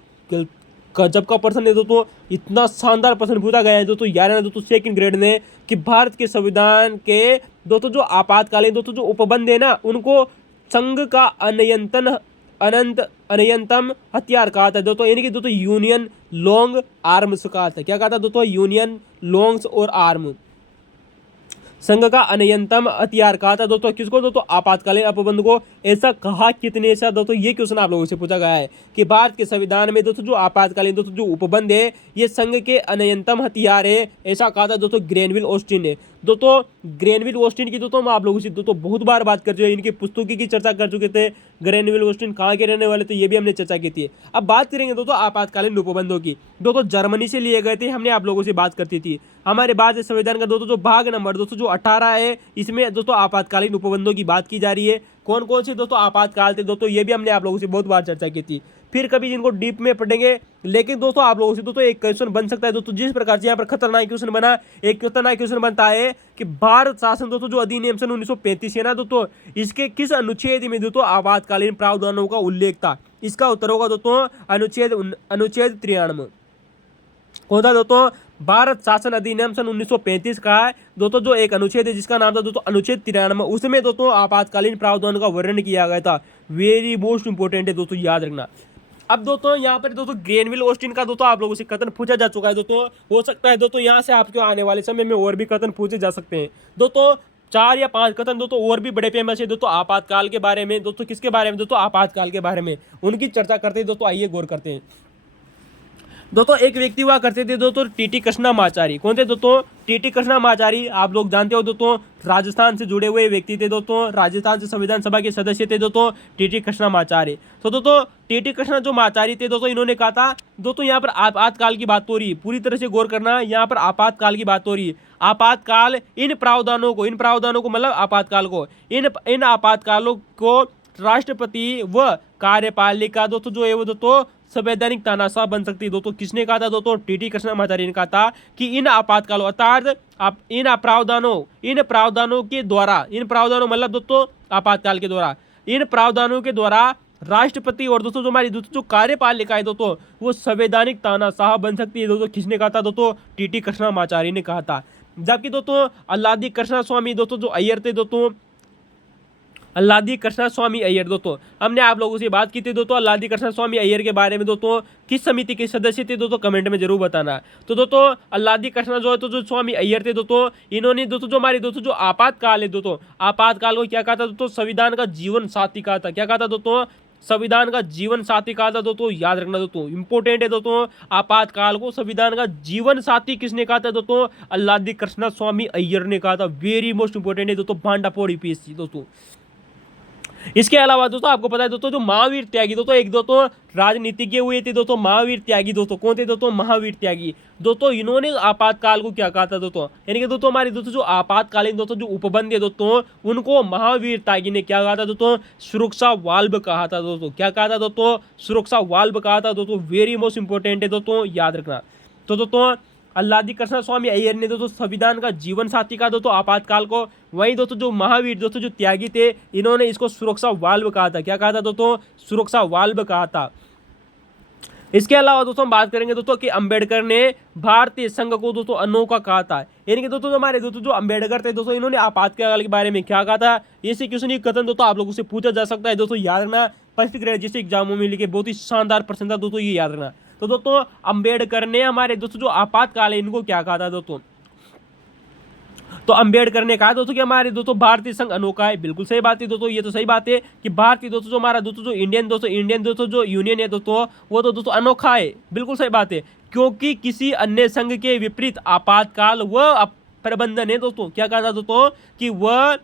गजब का प्रश्न है दोस्तों, इतना शानदार प्रश्न पूछा गया है दोस्तों 11 दोस्तों सेकंड ग्रेड में, कि भारत के संविधान के दोस्तों जो आपातकालीन दोस्तों जो उपबंध है ना, उनको संघ का अनयंतम हथियार कहा था दोस्तों, यानी कि दोस्तों यूनियन लॉन्ग आर्म्स कहा था। क्या कहा था दोस्तों? यूनियन लॉन्ग्स और आर्म, संघ का अनयंतम हथियार कहा था दोस्तों। किसको दोस्तों? आपातकालीन उपबंध को। ऐसा कहा कितने से दोस्तों? ये क्वेश्चन आप लोगों से पूछा गया है कि भारत के संविधान में दोस्तों जो आपातकालीन दोस्तों जो उपबंध है, ये संघ के अनयंतम हथियार है, ऐसा कहा था दोस्तों ग्रेनविल ऑस्टिन ने। दोस्तों ग्रेनविल ऑस्टिन की दोस्तों मैं आप लोगों से दोस्तों बहुत बार बात कर चुके हैं, इनकी पुस्तकों की चर्चा कर चुके थे। ग्रेनविल ऑस्टिन कहाँ के रहने वाले थे, ये भी हमने चर्चा की थी। अब बात करेंगे दोस्तों आपातकालीन उपबंधों की। दोस्तों जर्मनी से लिए गए थे, हमने आप लोगों से बात करती थी। हमारे भारतीय संविधान का दोस्तों जो भाग नंबर दोस्तों जो 18 है, इसमें दोस्तों आपातकालीन उपबंधों की बात की जा रही है। कौन कौन से दोस्तों आपातकाल थे दोस्तों, ये भी हमने आप लोगों से बहुत बार चर्चा की थी। फिर कभी इनको डीप में पढ़ेंगे। लेकिन दोस्तों आप लोगों से दोस्तों एक क्वेश्चन बन सकता है दोस्तों, जिस प्रकार से यहाँ पर खतरनाक क्वेश्चन बना, एक खतरनाक क्वेश्चन बनता है कि भारत शासन दोस्तों जो अधिनियम सन 1935 है ना दोस्तों, इसके किस अनुच्छेद में दोस्तों आपातकालीन प्रावधानों का उल्लेख था? इसका उत्तर होगा दोस्तों अनुच्छेद 93। कौन था दोस्तों? भारत शासन अधिनियम सन 1935 का है दोस्तों जो एक अनुच्छेद है, जिसका नाम था दोस्तों अनुच्छेद 93। उसमें दोस्तों आपातकालीन प्रावधान का वर्णन किया गया था। वेरी मोस्ट इंपोर्टेंट है दोस्तों, याद रखना। अब दोस्तों यहाँ पर दोस्तों ग्रेनविल ऑस्टिन का दोस्तों आप लोगों से कथन पूछा जा चुका है दोस्तों। हो सकता है दोस्तों यहाँ से आपके आने वाले समय में और भी कथन पूछे जा सकते हैं दोस्तों। 4 या 5 कथन दोस्तों और भी बड़े फेमस है दोस्तों आपातकाल के बारे में। दोस्तों किसके बारे में? दोस्तों आपातकाल के बारे में, उनकी चर्चा करते हैं दोस्तों। आइए गौर करते हैं दोस्तों। एक व्यक्ति हुआ करते थे दोस्तों टीटी कृष्णामाचारी। कौन थे दोस्तों? टीटी कृष्णामाचारी, आप लोग जानते हो दोस्तों, राजस्थान से जुड़े हुए व्यक्ति थे दोस्तों। राजस्थान से संविधान सभा के सदस्य थे दोस्तों टीटी कृष्णामाचारी। तो दोस्तों टीटी कृष्णा जो माचारी थे दोस्तों, इन्होंने कहा था दोस्तों, यहाँ पर आपातकाल की बात हो रही है, पूरी तरह से गौर करना, यहाँ पर आपातकाल की बात हो रही है। आपातकाल इन प्रावधानों को मतलब आपातकाल को, इन आपातकालों को राष्ट्रपति व कार्यपालिका दोस्तों जो है वो दोस्तों संवैधानिक तानाशाह बन सकती है। दोस्तों किसने कहा था? दोस्तों टीटी कृष्णामाचारी ने कहा था कि इन आपातकालों अर्थात इन प्रावधानों के द्वारा, इन प्रावधानों मतलब दोस्तों आपातकाल के द्वारा, इन प्रावधानों के द्वारा राष्ट्रपति और दोस्तों जो हमारी दोस्तों जो कार्यपालिका है दोस्तों, वो संवैधानिक तानाशाह बन सकती है। दोस्तों किसने कहा था? दोस्तों टीटी कृष्णामाचारी ने कहा था। जबकि दोस्तों अल्लादी कृष्णा स्वामी दोस्तों जो अय्यर थे दोस्तों, अल्लादी कृष्णा स्वामी अय्यर, दोस्तों हमने आप लोगों से बात की थी दोस्तों अल्लादी कृष्णा स्वामी अय्यर के बारे में। दोस्तों किस समिति के सदस्य थे दोस्तों, कमेंट में जरूर बताना। तो दोस्तों अल्लादी कृष्णा जो है तो जो स्वामी अय्यर थे दोस्तों, इन्होंने दोस्तों जो हमारी दोस्तों जो आपातकाल है दोस्तों, आपातकाल को क्या कहा था दोस्तों? संविधान का जीवन साथी कहा था। क्या कहा था दोस्तों? संविधान का जीवन साथी कहा था दोस्तों, याद रखना दोस्तों, इंपॉर्टेंट है दोस्तों। आपातकाल को संविधान का जीवन साथी किसने कहा था दोस्तों? अल्लादी कृष्णा स्वामी अय्यर ने कहा था। वेरी मोस्ट इंपॉर्टेंट है दोस्तों, भांडाफोड़ यूपीएससी दोस्तों। इसके अलावा दोस्तों आपको पता है दोस्तों जो महावीर त्यागी दोस्तों, एक दोस्तों राजनीतिज्ञ हुए थे दोस्तों महावीर त्यागी। दोस्तों कौन थे दोस्तों? महावीर त्यागी। दोस्तों इन्होंने आपातकाल को क्या कहा था दोस्तों, यानी कि दोस्तों हमारी दोस्तों जो आपातकालीन दोस्तों जो उपबंध है दोस्तों, उनको महावीर त्यागी ने क्या कहा था दोस्तों? सुरक्षा वाल्व कहा था दोस्तों। क्या कहा था दोस्तों? सुरक्षा वाल्व कहा था दोस्तों। वेरी मोस्ट इंपॉर्टेंट है दोस्तों, याद रखना। तो दोस्तों अल्लादी कृष्णा स्वामी अय्यर ने दोस्तों संविधान का जीवन साथी कहा दोस्तों आपातकाल को। वहीं दोस्तों जो महावीर दोस्तों जो त्यागी थे, इन्होंने इसको सुरक्षा वाल्व कहा था। क्या कहा था दोस्तों? सुरक्षा वाल्व कहा था। इसके अलावा दोस्तों हम बात करेंगे दोस्तों कि अंबेडकर ने भारतीय संघ को दोस्तों अनोखा कहा था। यानी कि दोस्तों हमारे दोस्तों जो अंबेडकर थे दोस्तों, इन्होंने आपातकाल के बारे में क्या कहा था? ये क्वेश्चन कथन दोस्तों आप लोगों से पूछा जा सकता है दोस्तों, याद रखना। फर्स्ट ग्रेड जैसे एग्जामों में लिखे बहुत ही शानदार प्रश्न था दोस्तों, ये याद रखना। तो दोस्तों अंबेडकर ने हमारे दोस्तों जो आपातकाल है इनको क्या कहा था दोस्तों? तो अंबेडकर ने कहा दोस्तों कि हमारे दोस्तों भारतीय संघ अनोखा है। बिल्कुल सही बात है दोस्तों, ये तो सही बात है कि भारतीय दोस्तों जो हमारा दोस्तों जो इंडियन दोस्तों जो यूनियन है दोस्तों, वो तो दोस्तों अनोखा है। बिल्कुल सही बात है, क्योंकि किसी अन्य संघ के विपरीत आपातकाल व प्रबंधन है दोस्तों। क्या कहा था दोस्तों? कि वह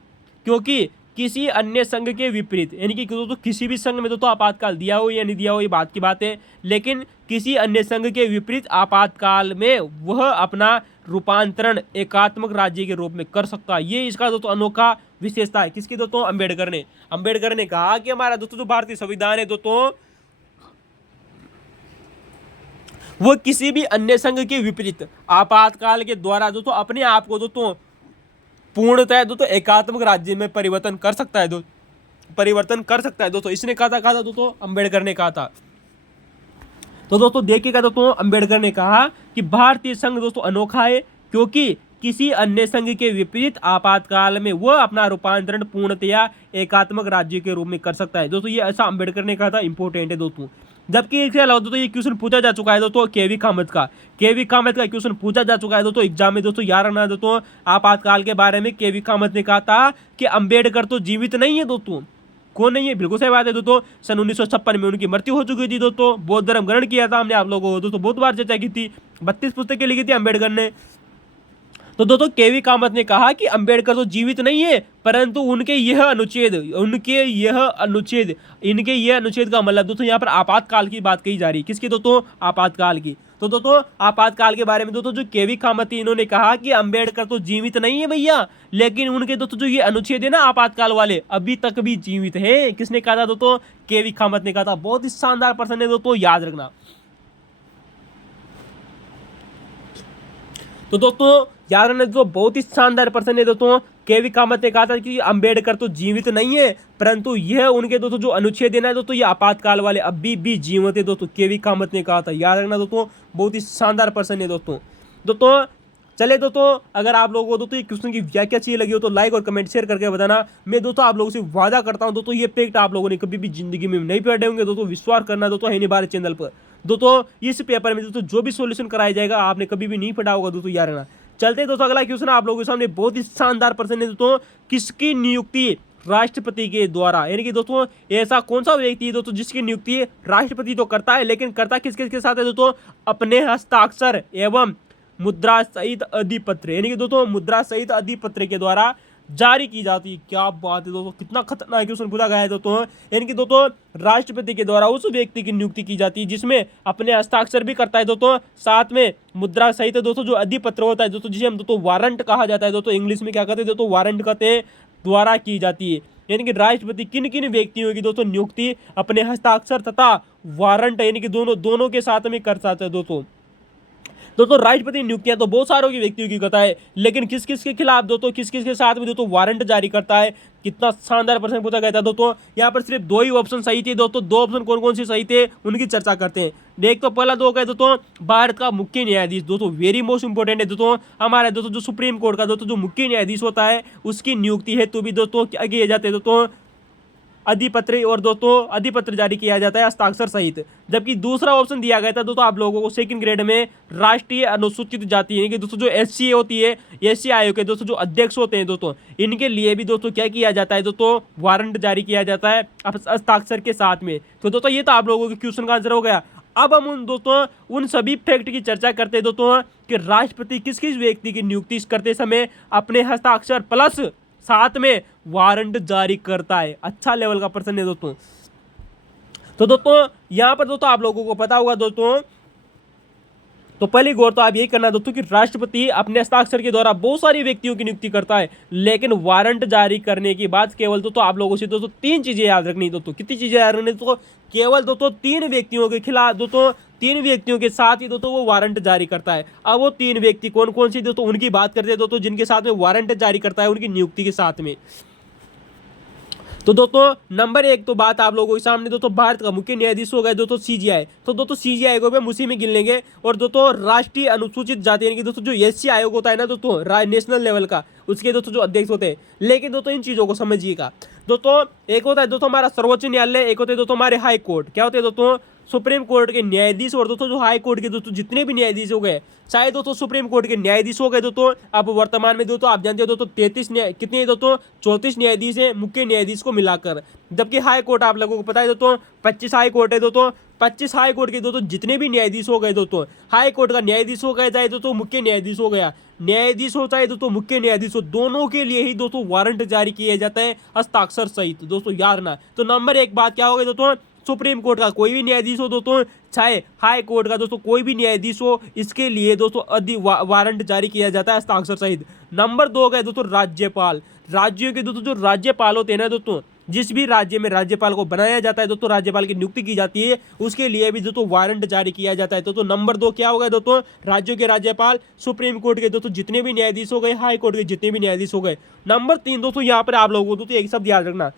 क्योंकि किसी अन्य संघ के विपरीत, यानी कि दोस्तों किसी भी संघ में दोस्तों आपातकाल दिया हो या नहीं दिया हो ये बात की बात है, लेकिन किसी अन्य संघ के विपरीत आपातकाल में वह अपना रूपांतरण एकात्मक राज्य के रूप में कर सकता है। ये इसका दोस्तों अनोखा विशेषता है। किसकी दोस्तों? अंबेडकर ने कहा कि हमारा दोस्तों जो भारतीय संविधान है दोस्तों वो किसी भी अन्य संघ के विपरीत आपातकाल के द्वारा दोस्तों अपने आप को दोस्तों पूर्णतः दोस्तों एकात्मक राज्य में परिवर्तन कर सकता है दोस्तों। इसने कहा था दोस्तों, अंबेडकर ने कहा था। तो दोस्तों देखिएगा दोस्तों, अंबेडकर ने कहा कि भारतीय संघ दोस्तों अनोखा है क्योंकि किसी अन्य संघ के विपरीत आपातकाल में वह अपना रूपांतरण पूर्णतया एकात्मक राज्य के रूप में कर सकता है। दोस्तों ये ऐसा अंबेडकर ने कहा था, इंपॉर्टेंट है दोस्तों। जबकि इसके अलावा दोस्तों ये क्वेश्चन पूछा जा चुका है दोस्तों केवी कामत का क्वेश्चन पूछा जा चुका है दोस्तों एग्जाम में दोस्तों। याद रखना दोस्तों, आपातकाल के बारे में केवी कामत ने कहा था कि अंबेडकर तो जीवित नहीं है दोस्तों। कौन नहीं है? बिल्कुल सही बात है दोस्तों। सन 1956 में उनकी मृत्यु हो चुकी थी दोस्तों। बौद्ध धर्म ग्रहण किया था हमने आप लोगों को दोस्तों बहुत बार चर्चा की थी। 32 पुस्तकें लिखी थी अंबेडकर ने। तो दोस्तों केवी कामत ने कहा कि अंबेडकर तो जीवित नहीं है, परंतु इनके यह अनुच्छेद का मतलब दोस्तों यहाँ पर आपातकाल की बात कही जा रही है। किसकी दोस्तों? आपातकाल की। तो दोस्तों आपातकाल के बारे में दोस्तों जो केवी कामत थी इन्होंने कहा कि अंबेडकर तो जीवित नहीं है भैया, लेकिन उनके दोस्तों जो ये अनुच्छेद है ना आपातकाल वाले अभी तक भी जीवित है। किसने कहा था दोस्तों? केवी कामत ने कहा था। बहुत ही शानदार पर्सन है दोस्तों, याद रखना। तो दोस्तों याद रखना दोस्तों, बहुत ही शानदार पर्सन है दोस्तों। केवी कामत ने कहा था कि अंबेडकर तो जीवित नहीं है, परंतु यह उनके दोस्तों जो अनुच्छेद है ना दोस्तों ये आपातकाल वाले अभी भी जीवित है दोस्तों। केवी कामत ने कहा था, याद रखना दोस्तों, बहुत ही शानदार पर्सन है दोस्तों। चले दोस्तों, अगर आप लोगों को दोस्तों क्वेश्चन की व्याख्या अच्छी लगी हो तो लाइक और कमेंट शेयर करके बताना। मैं दोस्तों आप लोगों से वादा करता हूं दोस्तों ये फैक्ट आप लोगों ने कभी भी जिंदगी में नहीं पढ़े होंगे दोस्तों। विश्वास करना दोस्तों है नहीं बारे चैनल पर दोस्तों। इस पेपर में दोस्तों जो भी सॉल्यूशन कराया जाएगा आपने कभी भी नहीं पढ़ा होगा दोस्तों, याद रखना। चलते हैं दोस्तों, अगला क्वेश्चन आप लोगों के सामने बहुत ही शानदार प्रश्न है दोस्तों। किसकी नियुक्ति राष्ट्रपति के द्वारा, यानी कि दोस्तों ऐसा कौन सा व्यक्ति है दोस्तों जिसकी नियुक्ति राष्ट्रपति तो करता है, लेकिन करता किस किस के साथ है दोस्तों? अपने हस्ताक्षर एवं मुद्रा सहित अधिपत्र, यानी कि दोस्तों मुद्रा सहित अधिपत्र के द्वारा जारी की जाती है। क्या बात है दोस्तों, कितना खतरनाक क्वेश्चन पूछा गया है दोस्तों। यानी कि दोस्तों राष्ट्रपति के द्वारा उस व्यक्ति की नियुक्ति की जाती है जिसमें अपने हस्ताक्षर भी करता है दोस्तों, साथ में मुद्रा सहित दोस्तों जो अधिपत्र होता है दोस्तों, जिसे हम दोस्तों वारंट कहा जाता है दोस्तों। इंग्लिश में क्या कहते हैं दोस्तों? वारंट कहते हैं, द्वारा की जाती है। यानी कि राष्ट्रपति किन किन व्यक्तियों की दोस्तों नियुक्ति अपने हस्ताक्षर तथा वारंट यानी कि दोनों के साथ में कर सकते हैं दोस्तों राष्ट्रपति नियुक्तियां तो बहुत सारों की व्यक्तियों की करता है, लेकिन किस किस के खिलाफ दोस्तों किस किस के साथ में दोस्तों वारंट जारी करता है? कितना शानदार प्रश्न पूछा गया था दोस्तों। यहाँ पर सिर्फ 2 ही ऑप्शन सही थे दोस्तों। 2 ऑप्शन कौन कौन से सही थे उनकी चर्चा करते हैं। एक तो पहला 2 का दोस्तों भारत का मुख्य न्यायाधीश दोस्तों, वेरी मोस्ट इंपोर्टेंट है दोस्तों। हमारे दोस्तों जो सुप्रीम कोर्ट का दोस्तों जो मुख्य न्यायाधीश होता है उसकी नियुक्ति हेतु भी दोस्तों क्या किए जाते हैं दोस्तों? अधिपत्र, और दोस्तों अधिपत्र जारी किया जाता है हस्ताक्षर सहित। जबकि दूसरा ऑप्शन दिया गया था दोस्तों आप लोगों को सेकंड ग्रेड में, राष्ट्रीय अनुसूचित जाति यानी कि दोस्तों जो एससी होती है, एससी आयोग के दोस्तों जो अध्यक्ष होते हैं दोस्तों, इनके लिए भी दोस्तों क्या किया जाता है दोस्तों? वारंट जारी किया जाता है हस्ताक्षर के साथ में। तो दोस्तों ये तो आप लोगों के क्वेश्चन का आंसर हो गया। अब हम उन सभी फैक्ट की चर्चा करते हैं दोस्तों कि राष्ट्रपति किस किस व्यक्ति की नियुक्ति करते समय अपने हस्ताक्षर प्लस साथ में वारंट जारी करता है। अच्छा लेवल का प्रश्न है दोस्तों। तो दोस्तों यहां पर दोस्तों आप लोगों को पता होगा दोस्तों, तो पहली गौर तो आप यही करना दोस्तों कि राष्ट्रपति अपने हस्ताक्षर के द्वारा बहुत सारी व्यक्तियों की नियुक्ति करता है, लेकिन वारंट जारी करने की बात केवल दोस्तों आप लोगों से दोस्तों 3 चीजें याद रखनी दोस्तों। कितनी चीजें याद रखनी दोस्तों? केवल दोस्तों 3 व्यक्तियों के खिलाफ दोस्तों 3 व्यक्तियों के साथ ही दोस्तों वो वारंट जारी करता है। अब वो 3 व्यक्ति कौन कौन सी दोस्तों उनकी बात करते हैं दोस्तों, जिनके साथ में वारंट जारी करता है उनकी नियुक्ति के साथ में। तो दोस्तों नंबर 1 तो बात आप लोगों के सामने दोस्तों भारत का मुख्य न्यायाधीश हो गए दोस्तों सीजीआई। तो दोस्तों सीजीआई को भी हम उसी में गिन लेंगे। और दोस्तों राष्ट्रीय अनुसूचित जाति यानी कि दोस्तों जो एससी आयोग होता है ना दोस्तों नेशनल लेवल का, उसके दोस्तों जो अध्यक्ष होते हैं। लेकिन दोस्तों इन चीजों को समझिएगा दोस्तों, एक होता है दोस्तों हमारा सर्वोच्च न्यायालय, एक होते हैं दोस्तों हमारे हाई कोर्ट। क्या होते हैं दोस्तों? सुप्रीम कोर्ट के न्यायाधीश, और दोस्तों जो हाई कोर्ट के दोस्तों जितने भी न्यायाधीश हो गए, चाहे दोस्तों सुप्रीम कोर्ट के न्यायाधीश हो गए दोस्तों। अब वर्तमान में दोस्तों आप जानते हो दोस्तों 33 कितने दोस्तों 34 न्यायाधीश हैं मुख्य न्यायाधीश को मिलाकर। जबकि हाई कोर्ट आप लोगों को पता है दोस्तों 25 हाई कोर्ट है दोस्तों, 25 हाई कोर्ट के दोस्तों जितने भी न्यायाधीश हो गए दोस्तों, हाई कोर्ट का न्यायाधीश हो गया, चाहे दोस्तों मुख्य न्यायाधीश हो गया, न्यायाधीश हो चाहे दोस्तों मुख्य न्यायाधीश हो, दोनों के लिए ही दोस्तों वारंट जारी किया जाता है हस्ताक्षर सहित। दोस्तों याद रखना। तो नंबर 1 बात क्या हो गई दोस्तों, सुप्रीम कोर्ट का कोई भी न्यायाधीश हो दोस्तों, चाहे हाई कोर्ट का दोस्तों कोई भी न्यायाधीश हो, इसके लिए दोस्तों वारंट जारी किया जाता है हस्ताक्षर सहित। नंबर 2 गए दोस्तों राज्यपाल। राज्यों के दोस्तों जो राज्यपाल होते हैं ना दोस्तों, जिस भी राज्य में राज्यपाल को बनाया जाता है दोस्तों, राज्यपाल की नियुक्ति की जाती है, उसके लिए भी दोस्तों वारंट जारी किया जाता है। तो नंबर 2 क्या होगा दोस्तों, राज्यों के राज्यपाल, सुप्रीम कोर्ट के दोस्तों जितने भी न्यायाधीश हो गए, हाई कोर्ट के जितने भी न्यायाधीश हो गए। नंबर 3 दोस्तों, यहाँ पर आप लोगों को दोस्तों एक शब्द याद रखना,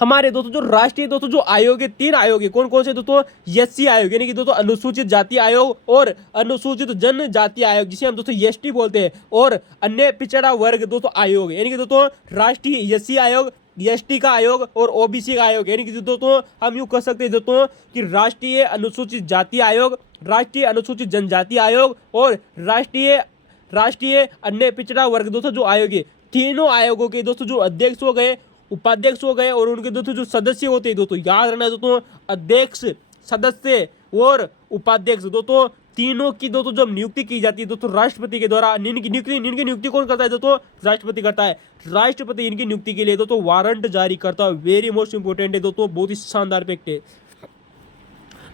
हमारे दोस्तों जो राष्ट्रीय दोस्तों जो आयोग है, 3 आयोग है, कौन कौन से दोस्तों, एससी आयोग यानी कि दोस्तों अनुसूचित जाति आयोग और अनुसूचित जनजाति आयोग, जिसे हम दोस्तों एसटी बोलते हैं, और अन्य पिछड़ा वर्ग दोस्तों आयोग यानी कि दोस्तों राष्ट्रीय एससी आयोग, एसटी का आयोग और ओबीसी का आयोग, यानी कि दोस्तों हम यूं कह सकते हैं दोस्तों कि राष्ट्रीय अनुसूचित जाति आयोग, राष्ट्रीय अनुसूचित जनजाति आयोग और राष्ट्रीय अन्य पिछड़ा वर्ग दोस्तों जो आयोग है, तीनों आयोगों के दोस्तों जो अध्यक्ष हो गए, उपाध्यक्ष हो गए और उनके दोस्तों जो सदस्य होते हैं दोस्तों, याद रखना दोस्तों, अध्यक्ष, सदस्य और उपाध्यक्ष दोस्तों तीनों की दोस्तों जब नियुक्ति की जाती है दोस्तों राष्ट्रपति के द्वारा, इनकी नियुक्ति कौन करता है दोस्तों, राष्ट्रपति करता है। राष्ट्रपति इनकी नियुक्ति के लिए दोस्तों वारंट जारी करता है। वेरी मोस्ट इंपोर्टेंट है दोस्तों, बहुत ही शानदार फैक्ट है।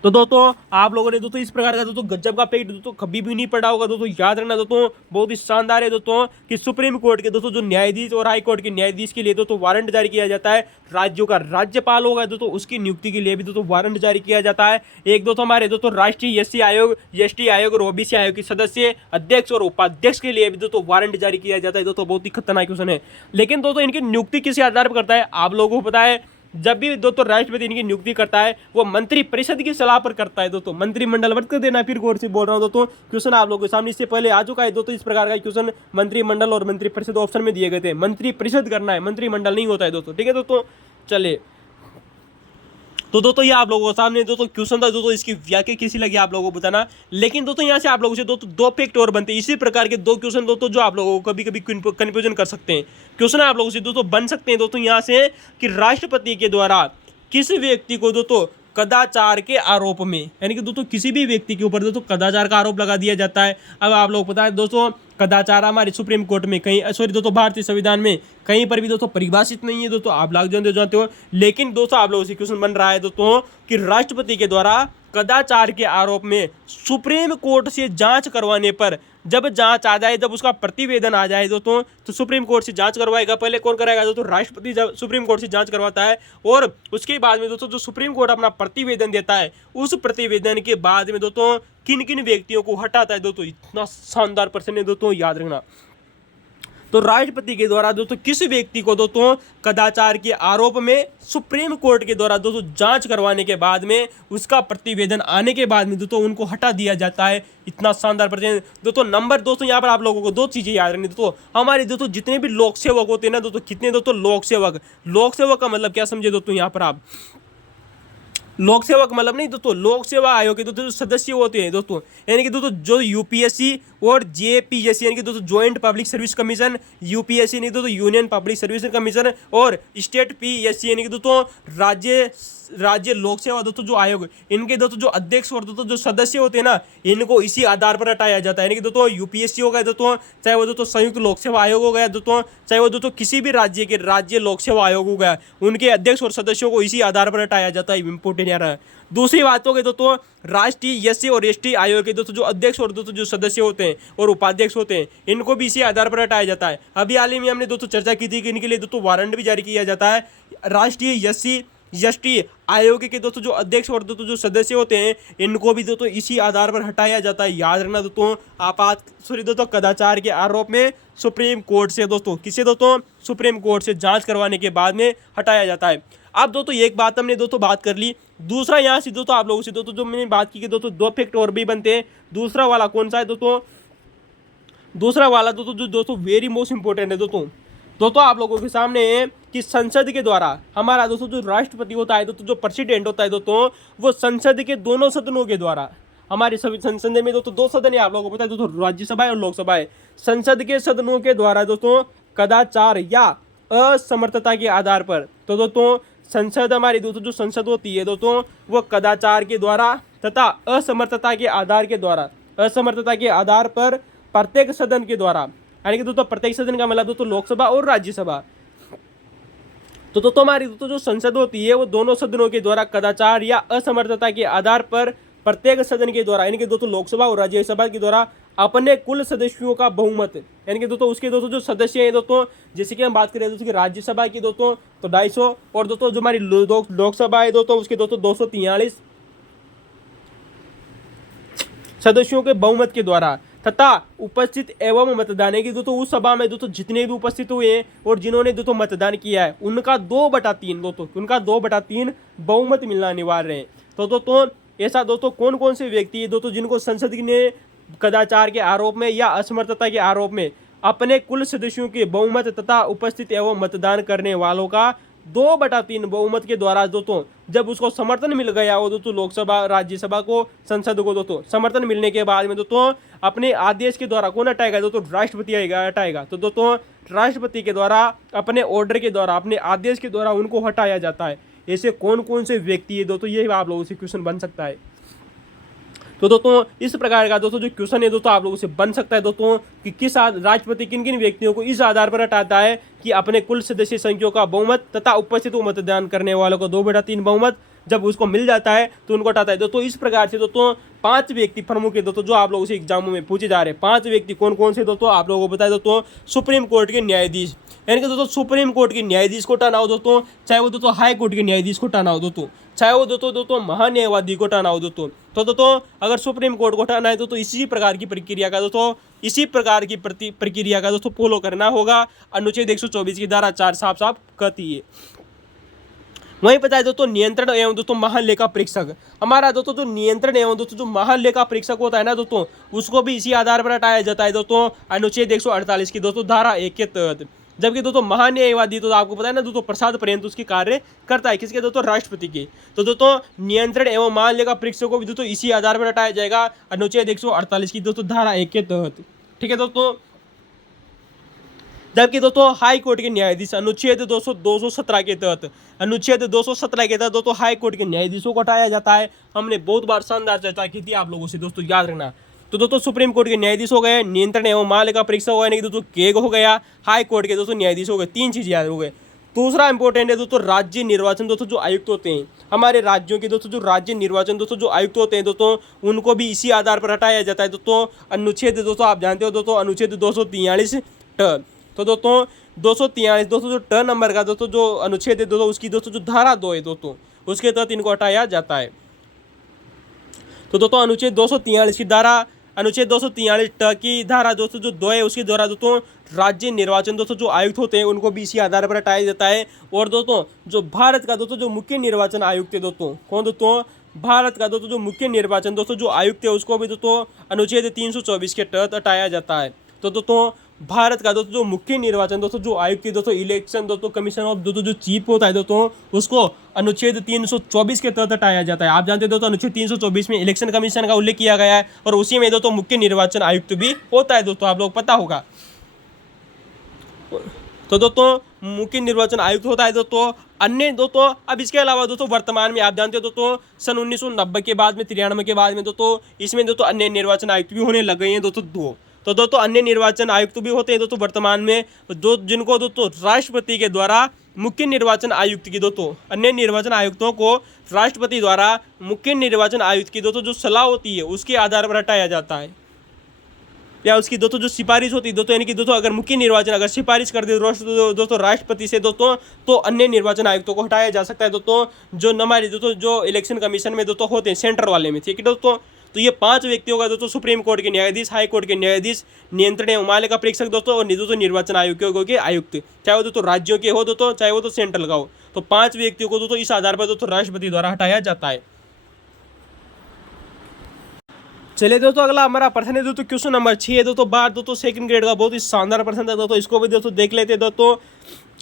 तो दोस्तों आप लोगों ने दोस्तों इस प्रकार का दोस्तों गजब का फैक्ट दोस्तों कभी भी नहीं पढ़ा होगा दोस्तों, याद रखना दोस्तों, बहुत ही शानदार है दोस्तों कि सुप्रीम कोर्ट के दोस्तों जो न्यायाधीश और हाई कोर्ट के न्यायाधीश के लिए दोस्तों वारंट जारी किया जाता है। राज्यों का राज्यपाल होगा दोस्तों, उसकी नियुक्ति के लिए भी दोस्तों वारंट जारी किया जाता है। एक दोस्तों हमारे दोस्तों राष्ट्रीय एससी आयोग, एसटी आयोग और ओबीसी आयोग के सदस्य, अध्यक्ष और उपाध्यक्ष के लिए भी दोस्तों वारंट जारी किया जाता है। दोस्तों बहुत ही खतरनाक क्वेश्चन है, लेकिन दोस्तों इनकी नियुक्ति किस आधार पर करता है आप लोगों को पता है, जब भी दोस्तों राष्ट्रपति इनकी नियुक्ति करता है वो मंत्री परिषद की सलाह पर करता है दोस्तों, मंत्रिमंडल मत कर देना, फिर गौर से बोल रहा हूं दोस्तों, क्वेश्चन आप लोगों के सामने इससे पहले आ चुका है दोस्तों, इस प्रकार का क्वेश्चन मंत्रिमंडल और मंत्री परिषद ऑप्शन में दिए गए थे, मंत्री परिषद करना है, मंत्रिमंडल नहीं होता है दोस्तों, ठीक है दोस्तों। चलिए तो दोस्तों ये आप लोगों के सामने दोस्तों क्वेश्चन था दोस्तों, इसकी व्याख्या कैसी लगी आप लोगों को बताना। लेकिन दोस्तों यहाँ से आप लोगों से दोस्तों 2 फैक्ट और बनते हैं, इसी प्रकार के 2 क्वेश्चन दोस्तों जो आप लोगों को कभी कभी कंफ्यूजन कर सकते हैं। क्वेश्चन आप लोगों से दोस्तों बन सकते हैं दोस्तों यहाँ से कि राष्ट्रपति के द्वारा किस व्यक्ति को दोस्तों कदाचार के आरोप में, यानी कि दोस्तों किसी भी व्यक्ति के ऊपर दोस्तों कदाचार का आरोप लगा दिया जाता है। अब आप लोग पता है दोस्तों कदाचार हमारे सुप्रीम कोर्ट में कहीं, सॉरी दोस्तों भारतीय संविधान में कहीं पर भी दोस्तों परिभाषित नहीं है दोस्तों, आप लोग जानते हो। लेकिन दोस्तों आप लोगों से क्वेश्चन बन रहा है दोस्तों कि राष्ट्रपति के द्वारा कदाचार के आरोप में सुप्रीम कोर्ट से जांच करवाने पर, जब जांच आ जाए, जब उसका प्रतिवेदन आ जाए दोस्तों, तो सुप्रीम कोर्ट से जांच करवाएगा। पहले कौन कराएगा दोस्तों, राष्ट्रपति जब सुप्रीम कोर्ट से जांच करवाता है, और उसके बाद में दोस्तों जो सुप्रीम कोर्ट अपना प्रतिवेदन देता है, उस प्रतिवेदन के बाद में दोस्तों किन किन व्यक्तियों को हटाता है दोस्तों, इतना शानदार प्रश्न है दोस्तों, याद रखना। तो राष्ट्रपति के द्वारा दोस्तों किस व्यक्ति को दोस्तों कदाचार के आरोप में सुप्रीम कोर्ट के द्वारा दोस्तों जांच करवाने के बाद में, उसका प्रतिवेदन आने के बाद में दोस्तों उनको हटा दिया जाता है। इतना शानदार प्रश्न दोस्तों। नंबर दोस्तों यहाँ पर आप लोगों को 2 चीजें याद रखनी दोस्तों, हमारे दोस्तों जितने भी लोक सेवक होते हैं ना दोस्तों, कितने दोस्तों लोक सेवक का मतलब क्या समझे दोस्तों, यहाँ पर आप लोक सेवा का मतलब नहीं दोस्तों, लोक सेवा आयोग के दोस्तों जो सदस्य होते हैं दोस्तों, यानी कि दोस्तों जो यूपीएससी और जेपीएससी यानी कि दोस्तों joint public service commission, UPSC यानी कि दोस्तों यूनियन पब्लिक सर्विस कमीशन, और स्टेट पीएससी यानी कि दोस्तों राज्य लोक सेवा दोस्तों जो आयोग, इनके दोस्तों जो अध्यक्ष और दोस्तों जो सदस्य होते हैं ना, इनको इसी आधार पर हटाया जाता है। यानी कि दोस्तों यूपीएससी हो गया दोस्तों, चाहे वो दोस्तों संयुक्त लोक सेवा आयोग हो गया दोस्तों, चाहे वो दोस्तों किसी भी राज्य के राज्य लोक सेवा आयोग हो गया, उनके अध्यक्ष और सदस्यों को इसी आधार पर हटाया जाता है। इंपोर्टेंट यार है। दूसरी बात हो गई दोस्तों राष्ट्रीय एससी और एसटी आयोग के दोस्तों जो अध्यक्ष और दोस्तों जो सदस्य होते हैं और उपाध्यक्ष होते हैं, इनको भी इसी आधार पर हटाया जाता है। अभी हाल ही में हमने दोस्तों चर्चा की थी कि इनके लिए दोस्तों वारंट भी जारी किया जाता है। राष्ट्रीय एससी एसटी आयोग के दोस्तों जो अध्यक्ष और दोस्तों जो सदस्य होते हैं, इनको भी दोस्तों इसी आधार पर हटाया जाता है। याद रखना दोस्तों दोस्तों कदाचार के आरोप में सुप्रीम कोर्ट से दोस्तों किसे दोस्तों सुप्रीम कोर्ट से जांच करवाने के बाद में हटाया जाता है। अब दोस्तों एक बात हमने दोस्तों बात कर ली, दूसरा यहाँ से दोस्तों आप लोगों से दोस्तों जो मैंने बात की कि दोस्तों 2 फैक्ट और भी बनते हैं। दूसरा वाला कौन सा है दोस्तों, दूसरा वाला दोस्तों जो दोस्तों वेरी मोस्ट इंपोर्टेंट है दोस्तों आप लोगों के सामने है कि संसद के द्वारा हमारा दोस्तों जो राष्ट्रपति होता है दोस्तों, जो प्रेसिडेंट होता है दोस्तों, वो संसद के दोनों सदनों के द्वारा, हमारे सभी संसद में दोस्तों 2 सदन है, आप लोगों को पता है दोस्तों, राज्यसभा और लोकसभा है। संसद के सदनों के द्वारा दोस्तों कदाचार या असमर्थता के आधार पर तो दोस्तों संसद हमारी दोस्तों जो संसद होती है दोस्तों वो कदाचार के द्वारा तथा असमर्थता के आधार पर प्रत्येक सदन के द्वारा, यानी कि दोस्तों प्रत्येक सदन का मतलब दोस्तों लोकसभा और राज्यसभा, तो दोस्तों हमारी दोस्तों जो संसद होती है वो दोनों सदनों के द्वारा कदाचार या असमर्थता के आधार पर प्रत्येक सदन के द्वारा, यानी कि दोस्तों लोकसभा और राज्यसभा के द्वारा अपने कुल सदस्यों का बहुमत, यानी कि दोस्तों उसके दोस्तों जो सदस्य हैं दोस्तों, जैसे कि हम बात करें दोस्तों कि राज्यसभा की दोस्तों तो 250, और दोस्तों जो हमारी लोकसभा है दोस्तों उसके दोस्तों 243 सदस्यों के बहुमत के द्वारा तथा उपस्थित एवं मतदान की दोस्तों उस सभा में दोस्तों जितने भी उपस्थित हुए हैं और जिन्होंने दोस्तों मतदान किया है उनका 2/3 दोस्तों, उनका 2/3 बहुमत मिलना अनिवार्य है। तो दोस्तों ऐसा दोस्तों कौन कौन से व्यक्ति है दोस्तों जिनको संसद ने कदाचार के आरोप में या असमर्थता के आरोप में अपने कुल सदस्यों के बहुमत तथा उपस्थित एवं मतदान करने वालों का 2/3 बहुमत के द्वारा दोस्तों जब उसको समर्थन मिल गया हो दोस्तों, लोकसभा राज्यसभा को संसद को दोस्तों समर्थन मिलने के बाद में दोस्तों अपने आदेश के द्वारा कौन हटाएगा दोस्तों, राष्ट्रपति हटाएगा। तो दोस्तों राष्ट्रपति के द्वारा अपने ऑर्डर के द्वारा अपने आदेश के द्वारा उनको हटाया जाता है। ऐसे कौन कौन से व्यक्ति है दोस्तों, ये आप लोगों से क्वेश्चन बन सकता है। तो दोस्तों इस प्रकार का दोस्तों जो क्वेश्चन है दोस्तों आप लोगों से बन सकता है दोस्तों कि किस राष्ट्रपति किन किन व्यक्तियों को इस आधार पर हटाता है कि अपने कुल सदस्य संख्या का बहुमत तथा उपस्थित मतदान करने वालों को 2/3 बहुमत जब उसको मिल जाता है तो उनको हटाता है। दोस्तों इस प्रकार से दोस्तों 5 व्यक्ति प्रमुख है दोस्तों जो आप लोगों से एग्जामों में पूछे जा रहे हैं। 5 व्यक्ति कौन कौन से दोस्तों आप लोगों को बताया दोस्तों, सुप्रीम कोर्ट के न्यायाधीश, यानी कि दोस्तों सुप्रीम कोर्ट के न्यायाधीश को हटाना हो दोस्तों, चाहे वो दोस्तों हाई कोर्ट के न्यायाधीश को हटाना हो दोस्तों, चाहे वो दोस्तों महान्यायवादी को हटाना हो दोस्तों। तो दोस्तों अगर सुप्रीम कोर्ट को हटाना है तो इसी प्रकार की प्रक्रिया का दोस्तों फॉलो करना होगा। अनुच्छेद 124 की धारा 4 साफ साफ कहती है। वहीं पता है दोस्तों नियंत्रण एवं दोस्तों महालेखा परीक्षक, हमारा दोस्तों जो नियंत्रण एवं दोस्तों जो महालेखा परीक्षक होता है ना दोस्तों, उसको भी इसी आधार पर हटाया जाता है दोस्तों अनुच्छेद 148 की दोस्तों धारा 1 के तहत। जबकि दोस्तों महान्यायवादी तो आपको पता है ना दोस्तों प्रसाद पर्यंत उसकी कार्य करता है, किसके दोस्तों, राष्ट्रपति के। तो दोस्तों नियंत्रण एवं महालेखा परीक्षक को भी दोस्तों इसी आधार पर हटाया जाएगा अनुच्छेद 148 की दोस्तों धारा 1 के तहत। ठीक है दोस्तों। जबकि दोस्तों हाई कोर्ट के न्यायाधीश अनुच्छेद 217 के तहत दोस्तों हाई कोर्ट के न्यायाधीशों को हटाया जाता है। हमने बहुत बार शानदार चर्चा की थी आप लोगों से दोस्तों, याद रखना। तो दोस्तों सुप्रीम कोर्ट के न्यायाधीश हो गए, नियंत्रण एवं महालेखा परीक्षक हो गए, यानी कि दोस्तों केग हो गया, हाई कोर्ट के दोस्तों न्यायाधीश हो गए, 3 चीज याद हो गए। दूसरा इंपॉर्टेंट है दोस्तों राज्य निर्वाचन दोस्तों जो आयुक्त होते हैं हमारे राज्यों के दोस्तों, जो राज्य निर्वाचन दोस्तों जो आयुक्त होते हैं दोस्तों, उनको भी इसी आधार पर हटाया जाता है दोस्तों अनुच्छेद दोस्तों आप जानते हो दोस्तों अनुच्छेद 243 ट। तो दोस्तों 243 दोस्तों जो ट नंबर का दोस्तों जो अनुच्छेद है दोस्तों उसकी दोस्तों जो धारा 2 है दोस्तों उसके तहत इनको हटाया जाता है। तो दोस्तों अनुच्छेद 243 की धारा अनुच्छेद 243 ट की धारा दोस्तों जो 2 है उसके द्वारा दोस्तों राज्य निर्वाचन दोस्तों जो आयुक्त होते हैं उनको भी इसी आधार पर हटाया जाता है। और दोस्तों जो भारत का दोस्तों जो मुख्य निर्वाचन आयुक्त है दोस्तों, कौन दोस्तों, भारत का दोस्तों जो मुख्य निर्वाचन दोस्तों जो आयुक्त है उसको भी दोस्तों अनुच्छेद 324 के तहत हटाया जाता है। तो दोस्तों भारत का दोस्तों जो मुख्य निर्वाचन दोस्तों जो आयुक्त है दोस्तों, इलेक्शन दोस्तों कमीशन ऑफ दोस्तों जो चीफ होता है दोस्तों, उसको अनुच्छेद 324 के तहत हटाया जाता है। आप जानते हैं दोस्तों अनुच्छेद 324 में इलेक्शन कमीशन का उल्लेख किया गया है और उसी में दोस्तों मुख्य निर्वाचन आयुक्त भी होता है दोस्तों, आप लोग पता होगा। तो दोस्तों मुख्य निर्वाचन आयुक्त होता है दोस्तों। अन्य दोस्तों अब इसके अलावा दोस्तों वर्तमान में आप जानते हो दोस्तों सन 1990 के बाद में 93 के बाद में दोस्तों इसमें दोस्तों अन्य निर्वाचन आयुक्त भी होने लग गए हैं दोस्तों 2। तो दोस्तों अन्य निर्वाचन आयुक्त भी होते हैं दोस्तों वर्तमान में, जो जिनको दोस्तों राष्ट्रपति के द्वारा मुख्य निर्वाचन आयुक्त की दोस्तों अन्य निर्वाचन आयुक्तों को राष्ट्रपति द्वारा मुख्य निर्वाचन आयुक्त की दोस्तों जो सलाह होती है उसके आधार पर हटाया जाता है, या उसकी दोस्तों जो सिफारिश होती है दोस्तों, यानी कि दोस्तों अगर मुख्य निर्वाचन अगर सिफारिश कर दे दोस्तों राष्ट्रपति से दोस्तों तो अन्य निर्वाचन आयुक्तों को हटाया जा सकता है दोस्तों, जो हमारे दोस्तों जो इलेक्शन कमीशन में दोस्तों होते हैं सेंटर वाले में। ठीक है दोस्तों। तो ये 5 व्यक्तियों का दोस्तों सुप्रीम कोर्ट के न्यायाधीश, हाई कोर्ट के न्यायाधीश, नियंत्रण एवं महालेखा परीक्षक दोस्तों और दोस्तों निर्वाचन आयोगों के आयुक्त, चाहे वो दोस्तों राज्यों के हो दोस्तों चाहे वो तो सेंट्रल का हो। तो 5 व्यक्तियों को दोस्तों इस आधार पर दोस्तों राष्ट्रपति द्वारा हटाया जाता है। चलिए दोस्तों अगला हमारा प्रश्न है दोस्तों क्वेश्चन नंबर 6 है दोस्तों, बार दोस्तों सेकंड ग्रेड का बहुत ही शानदार प्रश्न था दोस्तों, इसको भी दोस्तों देख लेते हैं दोस्तों।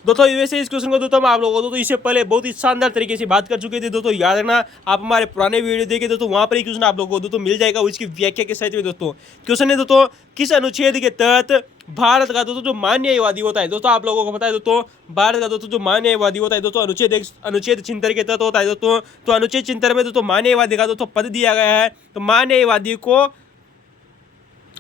दोस्तों वैसे इस क्वेश्चन को दोस्तों हम आप लोगों को दोस्तों इससे पहले बहुत ही शानदार तरीके से बात कर चुके थे दोस्तों, याद रखना आप हमारे पुराने वीडियो देखे दोस्तों, वहां पर ही क्वेश्चन आप लोगों को दोस्तों मिल जाएगा उसकी व्याख्या के साथ में। दोस्तों क्वेश्चन है दोस्तों, किस अनुच्छेद के तहत भारत का दोस्तों जो मान्यवादी होता है, दोस्तों आप लोगों को पता है दोस्तों भारत का दोस्तों जो मान्यवादी होता है दोस्तों अनुच्छेद 76 के तहत होता है दोस्तों। तो अनुच्छेद 76 में दोस्तों मान्यवादी का दोस्तों पद दिया गया है। तो मान्यवादी को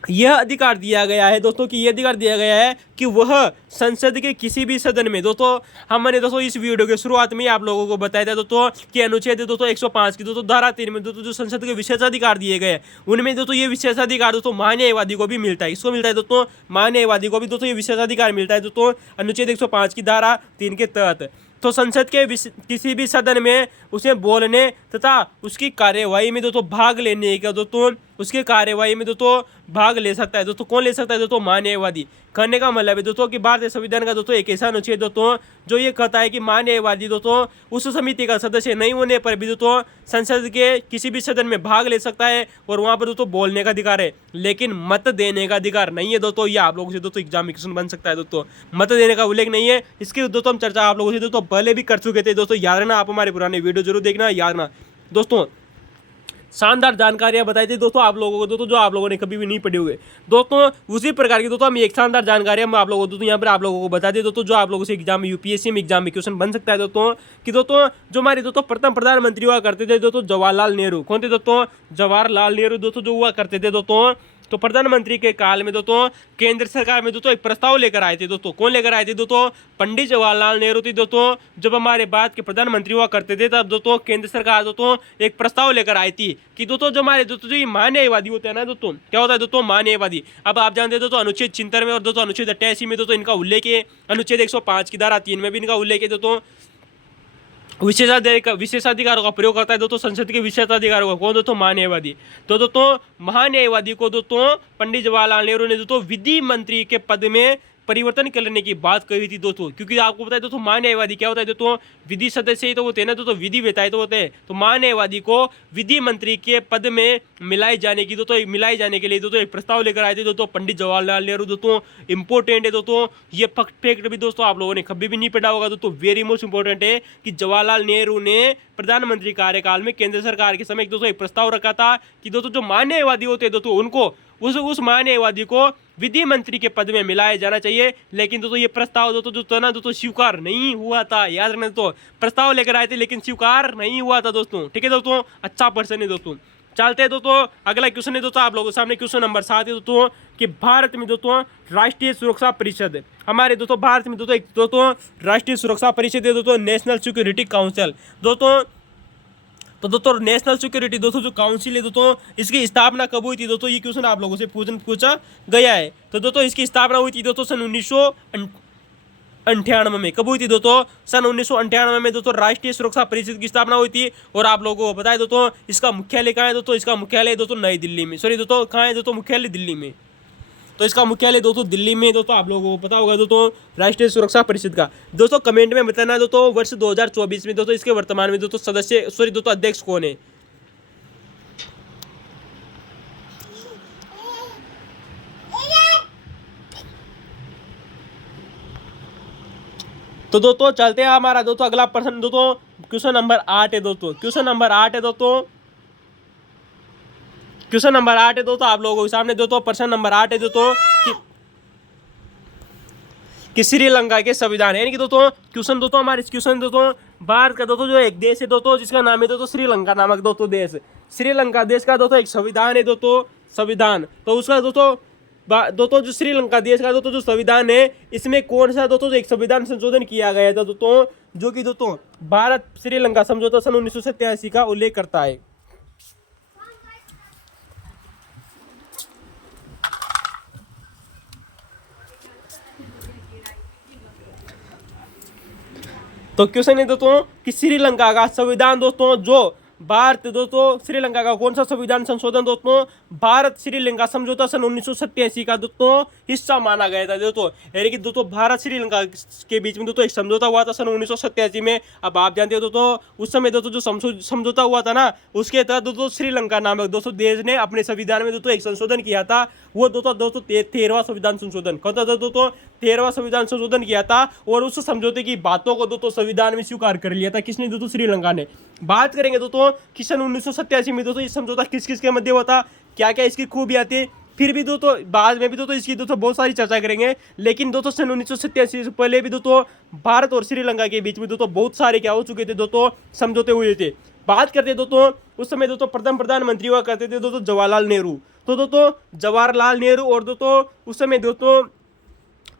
यह अधिकार दिया गया है दोस्तों कि यह अधिकार दिया गया है कि वह संसद के किसी भी सदन में, दोस्तों हमने दोस्तों इस वीडियो के शुरुआत में ही आप लोगों को बताया था दोस्तों कि अनुच्छेद दोस्तों 105 की दोस्तों धारा 3 में दोस्तों जो संसद के विशेषाधिकार दिए गए उनमें दोस्तों ये विशेषाधिकार दोस्तों मान्यवादी को भी मिलता है। इसको मिलता है दोस्तों मान्यवादी को भी दोस्तों ये विशेषाधिकार मिलता है दोस्तों अनुच्छेद 105 की धारा 3 के तहत। तो संसद के किसी भी सदन में उसे बोलने तथा उसकी कार्यवाही में दोस्तों भाग लेने का दोस्तों उसके कार्यवाही में दोस्तों भाग ले सकता है। दोस्तों कौन ले सकता है दोस्तों, मान्यवादी। कहने का मतलब है दोस्तों कि भारतीय संविधान का दोस्तों एक ऐसा अनुच्छेद दोस्तों जो ये कहता है कि मान्यवादी दोस्तों उस समिति का सदस्य नहीं होने पर भी दोस्तों संसद के किसी भी सदन में भाग ले सकता है और वहां पर दोस्तों बोलने का अधिकार है, लेकिन मत देने का अधिकार नहीं है दोस्तों। ये आप लोगों से दोस्तों एग्जाम में क्वेश्चन बन सकता है दोस्तों, मत देने का उल्लेख नहीं है। इसकी दोस्तों हम चर्चा आप लोगों से दोस्तों पहले भी कर चुके थे दोस्तों, याद रखना आप हमारे पुराने वीडियो जरूर देखना, याद रखना दोस्तों। शानदार जानकारियां बताई थी दोस्तों आप लोगों को दोस्तों जो आप लोगों ने कभी भी नहीं पढ़ी हुए दोस्तों, उसी प्रकार की दोस्तों हम एक शानदार जानकारी हम आप लोगों को दोस्तों यहाँ पर आप लोगों को बता दें दोस्तों, जो आप लोगों से एग्जाम में यूपीएससी में एग्जाम में क्वेश्चन बन सकता है दोस्तों। कि दोस्तों जो हमारे दोस्तों प्रथम प्रधानमंत्री हुआ करते थे दोस्तों जवाहरलाल नेहरू, कौन थे दोस्तों, जवाहरलाल नेहरू दोस्तों जो हुआ करते थे दोस्तों। तो प्रधानमंत्री के काल में दोस्तों केंद्र सरकार में दोस्तों एक प्रस्ताव लेकर आए थे दोस्तों, कौन लेकर आए थे दोस्तों, पंडित जवाहरलाल नेहरू थी दोस्तों। जब हमारे भारत के प्रधानमंत्री हुआ करते थे तब दोस्तों केंद्र सरकार दोस्तों एक प्रस्ताव लेकर आई थी कि दोस्तों जो हमारे दोस्तों जो ये मान्यवादी होते हैं ना दोस्तों, क्या होता है दोस्तों मान्यवादी। अब आप जानते हैं दोस्तों अनुच्छेद 76 में और दोस्तों अनुच्छेद 88 में दोस्तों इनका उल्लेख है, अनुच्छेद 105 की धारा 3 में भी इनका उल्लेख है दोस्तों। विशेषाधिकारों का प्रयोग करता है दोस्तों संसद के विशेषाधिकारों का, कौन दोस्तों, मान्यवादी। तो दोस्तों महान्यायवादी को दोस्तों पंडित जवाहरलाल नेहरू ने दोस्तों विधि मंत्री के पद में परिवर्तन करने की बात कही थी दोस्तों, क्योंकि आपको पता है दोस्तों मान्यवादी क्या होता है दोस्तों, विधि सदस्य ही तो होते हैं ना दोस्तों, विधि वेताए तो होते हैं। तो मान्यवादी को विधि मंत्री के पद में मिलाए जाने के लिए दोस्तों एक प्रस्ताव लेकर आए थे दोस्तों पंडित जवाहरलाल नेहरू दोस्तों। इंपॉर्टेंट है दोस्तों ये फैक्ट भी दोस्तों आप लोगों ने कभी भी नहीं पढ़ा होगा दोस्तों, वेरी मोस्ट इंपॉर्टेंट है कि जवाहरलाल नेहरू ने प्रधानमंत्री कार्यकाल में केंद्र सरकार के समय दोस्तों एक प्रस्ताव रखा था कि दोस्तों जो मान्यवादी होते हैं दोस्तों उनको उस मान्यवादी को विधि मंत्री के पद में मिलाया जाना चाहिए। लेकिन दोस्तों ये प्रस्ताव दोस्तों जो था ना दोस्तों स्वीकार नहीं हुआ था, याद रखना दोस्तों, प्रस्ताव लेकर आए थे लेकिन स्वीकार नहीं हुआ था दोस्तों, ठीक है दोस्तों। अच्छा पर्सन है दोस्तों। चलते हैं दोस्तों अगला क्वेश्चन है दोस्तों आप लोगों के सामने, क्वेश्चन नंबर 7 है दोस्तों कि भारत में दोस्तों राष्ट्रीय सुरक्षा परिषद, हमारे दोस्तों भारत में दोस्तों राष्ट्रीय सुरक्षा परिषद है दोस्तों, नेशनल सिक्योरिटी काउंसिल दोस्तों। तो दोस्तों नेशनल सिक्योरिटी दोस्तों जो काउंसिल है दोस्तों इसकी स्थापना कब हुई थी दोस्तों, ये क्वेश्चन आप लोगों से पूछा गया है। तो दोस्तों इसकी स्थापना हुई थी दोस्तों सन 1998 में। कब हुई थी दोस्तों, सन 1998 में दोस्तों राष्ट्रीय सुरक्षा परिषद की स्थापना हुई थी। और आप लोगों को पता है दोस्तों इसका मुख्यालय कहाँ है दोस्तों, इसका मुख्यालय दोस्तों नई दिल्ली में, सॉरी दोस्तों कहाँ है दोस्तों, मुख्यालय दिल्ली में। तो इसका मुख्यालय दोस्तों दिल्ली में दोस्तों, आप लोगों को पता होगा दोस्तों राष्ट्रीय सुरक्षा परिषद का। दोस्तों कमेंट में बताना दोस्तों वर्ष 2024 में दोस्तों इसके वर्तमान में दोस्तों सदस्य सॉरी दोस्तों अध्यक्ष कौन है। तो दोस्तों चलते हैं हमारा दोस्तों अगला प्रश्न दोस्तों, क्वेश्चन नंबर 8 है दोस्तों, क्वेश्चन नंबर 8 है दोस्तों, क्वेश्चन नंबर 8 है दोस्तों आप लोगों के सामने दोस्तों, प्रश्न नंबर 8 है दोस्तों कि श्रीलंका के संविधान, यानी कि दोस्तों क्वेश्चन दोस्तों हमारे क्वेश्चन दोस्तों भारत का दोस्तों जो एक देश है दोस्तों जिसका नाम है दोस्तों श्रीलंका नामक दोस्तों देश, श्रीलंका देश का दोस्तों एक संविधान है दोस्तों, संविधान। तो उसका दोस्तों जो श्रीलंका देश का दोस्तों जो संविधान है इसमें कौन सा दोस्तों एक संविधान संशोधन किया गया था दोस्तों, जो कि दोस्तों भारत श्रीलंका समझौता सन 1987 का उल्लेख करता है। तो क्वेश्चन है दोस्तों कि श्रीलंका का संविधान दोस्तों जो भारत दोस्तों श्रीलंका का कौन सा संविधान संशोधन दोस्तों भारत श्रीलंका समझौता सन 1987 का दोस्तों हिस्सा माना गया था दोस्तों, यानी कि दोस्तों भारत श्रीलंका के बीच में दोस्तों एक समझौता हुआ था सन 1987 में। अब आप जानते हो दोस्तों उस समय दोस्तों जो समझौता हुआ था ना उसके तहत दोस्तों श्रीलंका नामक दोस्तों देश ने अपने संविधान में दोस्तों एक संशोधन किया था वो दोस्तों 13वां संविधान संशोधन कौन था दोस्तों, 13वां संविधान संशोधन किया था और उस समझौते की बातों को दोस्तों संविधान में स्वीकार कर लिया था। किसने दोस्तों, श्रीलंका ने। बात करेंगे दोस्तों कि सन 1987 में दोस्तों ये समझौता किस किस के मध्य हुआ था, क्या क्या इसकी खूबियां थी, फिर भी दोस्तों बाद में भी दोस्तों इसकी दोस्तों बहुत सारी चर्चा करेंगे। लेकिन दोस्तों सन 1987 से पहले भी दोस्तों भारत और श्रीलंका के बीच में दोस्तों बहुत सारे क्या हो चुके थे दोस्तों, समझौते हुए थे। बात करते दोस्तों उस समय दोस्तों प्रधानमंत्री हुआ करते थे दोस्तों जवाहरलाल नेहरू। तो दोस्तों जवाहरलाल नेहरू और दोस्तों उस समय दोस्तों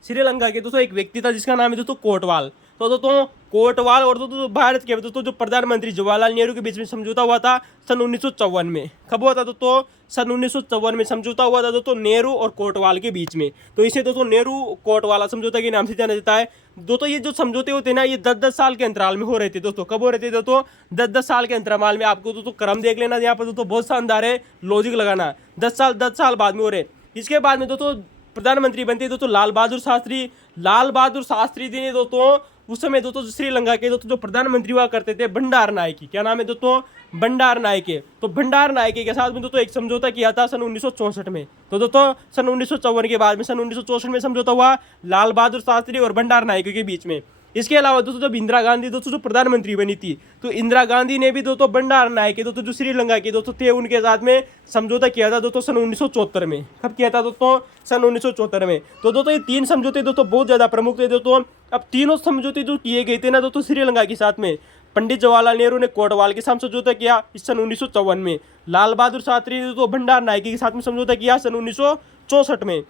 श्रीलंका के दोस्तों एक व्यक्ति था जिसका नाम है दोस्तों कोटवाल। तो दोस्तों कोटवाल और दोस्तों भारत के दोस्तों जो प्रधानमंत्री जवाहरलाल नेहरू के बीच में समझौता हुआ था सन 1954 में। कब हुआ था दोस्तों, सन 1954 में समझौता हुआ था दोस्तों नेहरू और कोटवाल के बीच में। तो इसे दोस्तों नेहरू कोटवाल समझौता के नाम से जाना जाता है। दोस्तों ये जो समझौते होते हैं ना, ये 10-10 साल के अंतराल में हो रहे थे दोस्तों। कब हो रहे थे दोस्तों, 10-10 साल के अंतराल में। आपको दोस्तों क्रम देख लेना, यहाँ पर दोस्तों बहुत शानदार है, लॉजिक लगाना। 10 साल बाद में हो रहे। इसके बाद में दोस्तों प्रधानमंत्री बनते दोस्तों लाल बहादुर शास्त्री। लाल बहादुर शास्त्री जी ने दोस्तों उस समय दोस्तों श्रीलंका के दोस्तों जो प्रधानमंत्री हुआ करते थे भंडार नायके, क्या नाम है दोस्तों, भंडार नायके। तो भंडार नायके के साथ में दोस्तों एक समझौता किया था सन 1964 में। तो दोस्तों सन 1954 के बाद में सन 1964 में समझौता हुआ लाल बहादुर शास्त्री और भंडार नायके के बीच में। इसके अलावा दोस्तों जब इंदिरा गांधी दोस्तों जो प्रधानमंत्री बनी थी, तो इंदिरा गांधी ने भी दोस्तों भंडार नायके दोस्तों जो श्रीलंका के दोस्तों थे उनके साथ में समझौता किया था दोस्तों सन 1974 में। कब किया था दोस्तों, सन 1974 में। तो दोस्तों ये 3 समझौते दोस्तों बहुत ज़्यादा प्रमुख थे दोस्तों। अब तीनों समझौते जो किए गए थे ना दोस्तों श्रीलंका के साथ में, पंडित जवाहरलाल नेहरू ने कोटवाल के साथ समझौता किया इस सन 1954 में। लाल बहादुर शास्त्री ने तो भंडार नायके के साथ में समझौता किया सन 1964 में।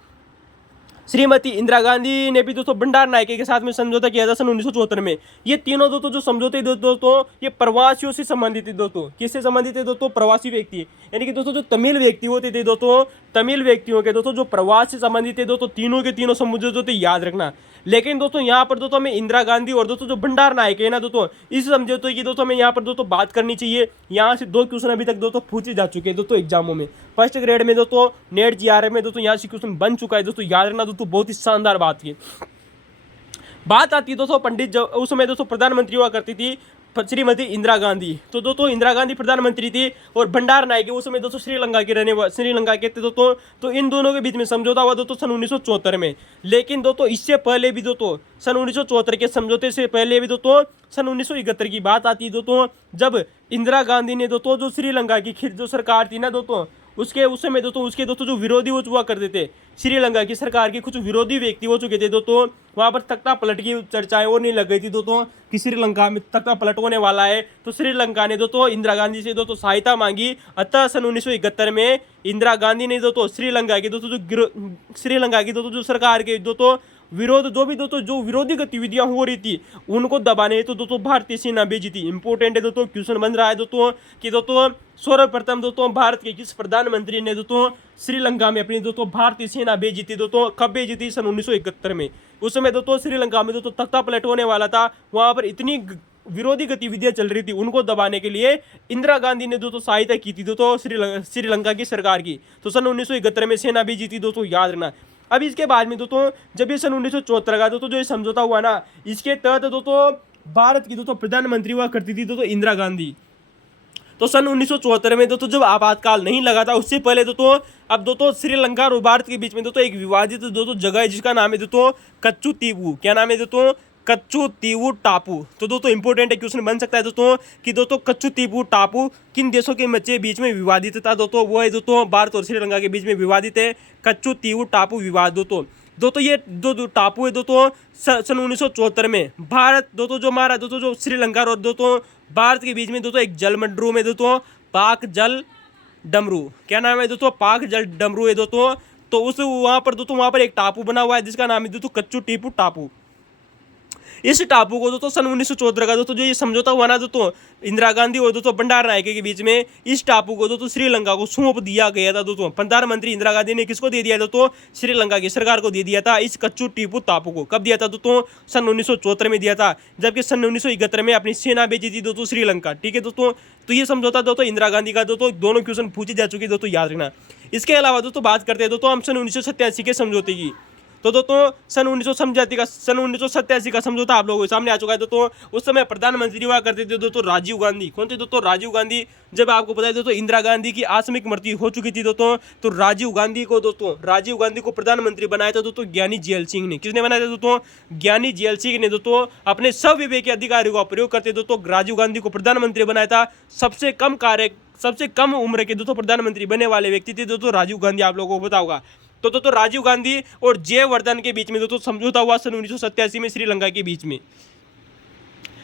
श्रीमती इंदिरा गांधी ने भी दोस्तों भंडार नायके के साथ में समझौता किया था सन 1974 में। ये तीनों दोस्तों जो समझौते दोस्तों ये प्रवासियों से संबंधित थे दोस्तों। किससे संबंधित थे दोस्तों, प्रवासी व्यक्ति, यानी कि दोस्तों जो तमिल व्यक्ति होते थे दोस्तों, तमिल व्यक्तियों के दोस्तों जो प्रवास से संबंधित थे दोस्तों, तीनों के तीनों समझौते याद रखना। लेकिन दोस्तों यहाँ पर दोस्तों हमें इंदिरा गांधी और दोस्तों जो भंडार नायके है ना दोस्तों, इस समझौते की दोस्तों हमें यहाँ पर दोस्तों बात करनी चाहिए। यहाँ से 2 क्वेश्चन अभी तक दोस्तों पूछे जा चुके हैं दोस्तों एग्जामों में। फर्स्ट ग्रेड में दोस्तों नेट जीआरएफ में दोस्तों यहाँ से क्वेश्चन बन चुका है दोस्तों, याद रखना दोस्तों, बहुत ही शानदार बात की बात आती है दोस्तों। पंडित उस समय दोस्तों प्रधानमंत्री हुआ करती थी श्रीमती इंदिरा गांधी। तो दोस्तों इंदिरा गांधी प्रधानमंत्री थी और भंडार नायके उस समय दोस्तों श्रीलंका के थे दोस्तों। तो इन दोनों के बीच में समझौता हुआ दोस्तों सन 1974 में। लेकिन दोस्तों इससे पहले भी दोस्तों सन 1974 के समझौते से पहले भी दोस्तों सन 1971 की बात आती है दोस्तों, जब इंदिरा गांधी ने दोस्तों जो श्रीलंका की जो सरकार थी ना दोस्तों, उसके उस समय दोस्तों उसके दोस्तों जो विरोधी हुआ करते थे, श्रीलंका की सरकार के कुछ विरोधी व्यक्ति हो चुके थे दोस्तों। वहाँ पर तख्ता पलट की चर्चाएं होने लग गई थी दोस्तों कि श्रीलंका में तख्ता पलट होने वाला है। तो श्रीलंका ने दोस्तों इंदिरा गांधी से दोस्तों सहायता मांगी। अतः सन 1971 में इंदिरा गांधी ने दोस्तों श्रीलंका की दोस्तों जो सरकार के दोस्तों विरोध जो विरोधी गतिविधियां हो रही थी उनको दबाने तो दोस्तों भारतीय सेना भेजी थी। इंपॉर्टेंट है दोस्तों, क्वेश्चन बन रहा है दोस्तों कि दोस्तों सर्वप्रथम दोस्तों भारत के किस प्रधानमंत्री ने दोस्तों श्रीलंका में अपनी दोस्तों भारतीय सेना भेजी थी दोस्तों। कब भेजी थी, सन 1971 में। उस समय दोस्तों श्रीलंका में दोस्तों तख्ता पलट होने वाला था, वहां पर इतनी विरोधी गतिविधियां चल रही थी, उनको दबाने के लिए इंदिरा गांधी ने दोस्तों सहायता की थी दोस्तों श्रीलंका की सरकार की। तो सन 1971 में सेना भेजी थी दोस्तों, याद रखना। अब इसके बाद में दोस्तों जब ये सन 1974 का दोस्तों जो ये समझौता हुआ ना, इसके तहत दोस्तों भारत की दोस्तों प्रधानमंत्री हुआ करती थी दोस्तों इंदिरा गांधी। तो सन 1974 में दोस्तों जब आपातकाल नहीं लगा था, उससे पहले दोस्तों अब दोस्तों श्रीलंका और भारत के बीच में दोस्तों एक विवादित दोस्तों जगह है जिसका नाम है दोस्तों कच्चू तीवू। क्या नाम है दोस्तों, कच्चू तीवू टापू। तो दोस्तों इंपॉर्टेंट है, क्वेश्चन बन सकता है दोस्तों कि दोस्तों कच्चू तीवू टापू किन देशों के बीच में विवादित था दोस्तों। वो है दोस्तों भारत और श्रीलंका के बीच में विवादित है कच्चू तीवू टापू विवाद दोस्तों ये दो टापू है दोस्तों सन 1974 में भारत दोस्तों जो हमारा दोस्तों जो श्रीलंका और दोस्तों भारत के बीच में दोस्तों एक जलमंडरू में दोस्तों पाक जल डमरू। क्या नाम है दोस्तों, पाक जल डमरू है दोस्तों। तो उस वहाँ पर एक टापू बना हुआ है जिसका नाम है दोस्तों कच्चू टीपू टापू। इस टापू को दोस्तों सन 1974 का दोस्तों जो ये समझौता हुआ ना दोस्तों इंदिरा गांधी और दोस्तों भंडार नायके के बीच में, इस टापू को दोस्तों श्रीलंका को सौंप दिया गया था दोस्तों। प्रधानमंत्री इंदिरा गांधी ने किसको दे दिया दोस्तों, श्रीलंका की सरकार को दे दिया था इस कच्चू टीपू टापू को। कब दिया था दोस्तों, सन 1974 में दिया था, जबकि सन 1971 में अपनी सेना भेजी थी दोस्तों श्रीलंका। ठीक है दोस्तों, तो ये समझौता दोस्तों इंदिरा गांधी का दोस्तों दोनों क्वेश्चन पूछे जा चुके दोस्तों, याद रखना। इसके अलावा दोस्तों बात करते हैं दोस्तों हम सन 1987 के समझौते की। तो दोस्तों सन 1987 का समझौता आप लोगों के सामने आ चुका है दोस्तों। उस समय प्रधानमंत्री हुआ करते थे दोस्तों राजीव गांधी। कौन थे दोस्तों? राजीव गांधी। जब आपको पता है दोस्तों इंदिरा गांधी की आकस्मिक मृत्यु हो चुकी थी दोस्तों, तो राजीव गांधी को प्रधानमंत्री बनाया था दोस्तों ज्ञानी जेल सिंह ने। किसने बनाया था दोस्तों? ज्ञानी जेल सिंह ने दोस्तों अपने सब विवेक अधिकारियों का प्रयोग करते दोस्तों राजीव गांधी को प्रधानमंत्री बनाया था। सबसे कम उम्र के दोस्तों प्रधानमंत्री बनने वाले व्यक्ति थे दोस्तों राजीव गांधी, आप लोगों को पता होगा। तो दोस्तों राजीव गांधी और जयवर्धन के बीच में दोस्तों समझौता हुआ सन 1987 में श्रीलंका के बीच में।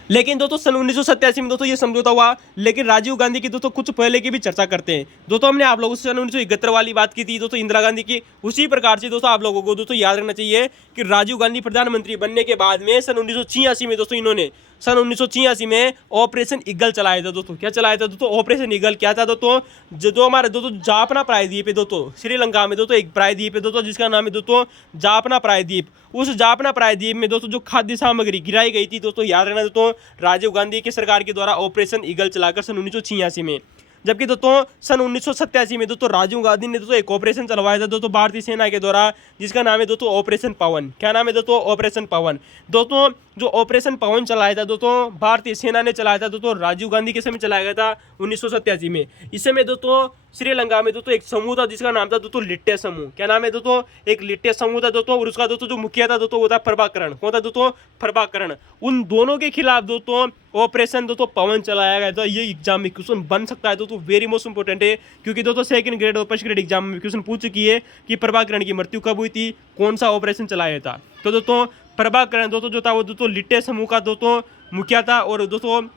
लेकिन दोस्तों सन 1987 में दोस्तों ये समझौता हुआ, लेकिन राजीव गांधी की दोस्तों कुछ पहले की भी चर्चा करते हैं दोस्तों। हमने आप लोगों से सन 1971 वाली बात की थी दोस्तों इंदिरा गांधी की। उसी प्रकार से दोस्तों आप लोगों को दोस्तों याद रखना चाहिए कि राजीव गांधी प्रधानमंत्री बनने के बाद में सन 1986 में दोस्तों इन्होंने सन 1986 में ऑपरेशन ईगल चलाया था दोस्तों। क्या चलाया था दोस्तों? ऑपरेशन ईगल क्या था दोस्तों? जो हमारे दोस्तों जापना प्रायद्वीप है दोस्तों श्रीलंका में दोस्तों, एक प्रायद्वीप है दोस्तों जिसका नाम है दोस्तों जापना प्रायद्वीप। उस जापना प्रायद्वीप में दोस्तों जो खाद्य सामग्री गिराई गई थी दोस्तों, याद रखना दोस्तों, राजीव गांधी की सरकार के द्वारा ऑपरेशन ईगल चलाकर सन 1986 में। जबकि दोस्तों सन 1987 में दोस्तों राजीव गांधी ने दोस्तों एक ऑपरेशन चलवाया था दोस्तों भारतीय सेना के द्वारा, जिसका नाम है दोस्तों ऑपरेशन पवन। क्या नाम है दोस्तों? ऑपरेशन पवन। दोस्तों जो ऑपरेशन पवन चलाया था दोस्तों भारतीय सेना ने चलाया था दोस्तों, राजीव गांधी के समय चलाया गया था 1987 में। इस समय दोस्तों श्रीलंका में दोस्तों एक समूह था जिसका नाम था दोस्तों लिट्टे समूह। क्या नाम है दोस्तों? एक लिट्टे समूह था दोस्तों, और उसका दोस्तों जो मुखिया था दोस्तों वो था प्रभाकरण। कौन था दोस्तों? प्रभाकरण। उन दोनों के खिलाफ दोस्तों ऑपरेशन दोस्तों पवन चलाया गया था। ये एग्जाम में क्वेश्चन बन सकता है दोस्तों, वेरी मोस्ट इंपोर्टेंट है, क्योंकि दोस्तों सेकंड ग्रेड और फर्स्ट ग्रेड एग्जाम में क्वेश्चन पूछ चुकी है कि प्रभाकरण की मृत्यु कब हुई थी, कौन सा ऑपरेशन चलाया था। तो दोस्तों प्रभाकरण दोस्तों जो था वो दोस्तों लिट्टे समूह का दोस्तों मुखिया था, और दोस्तों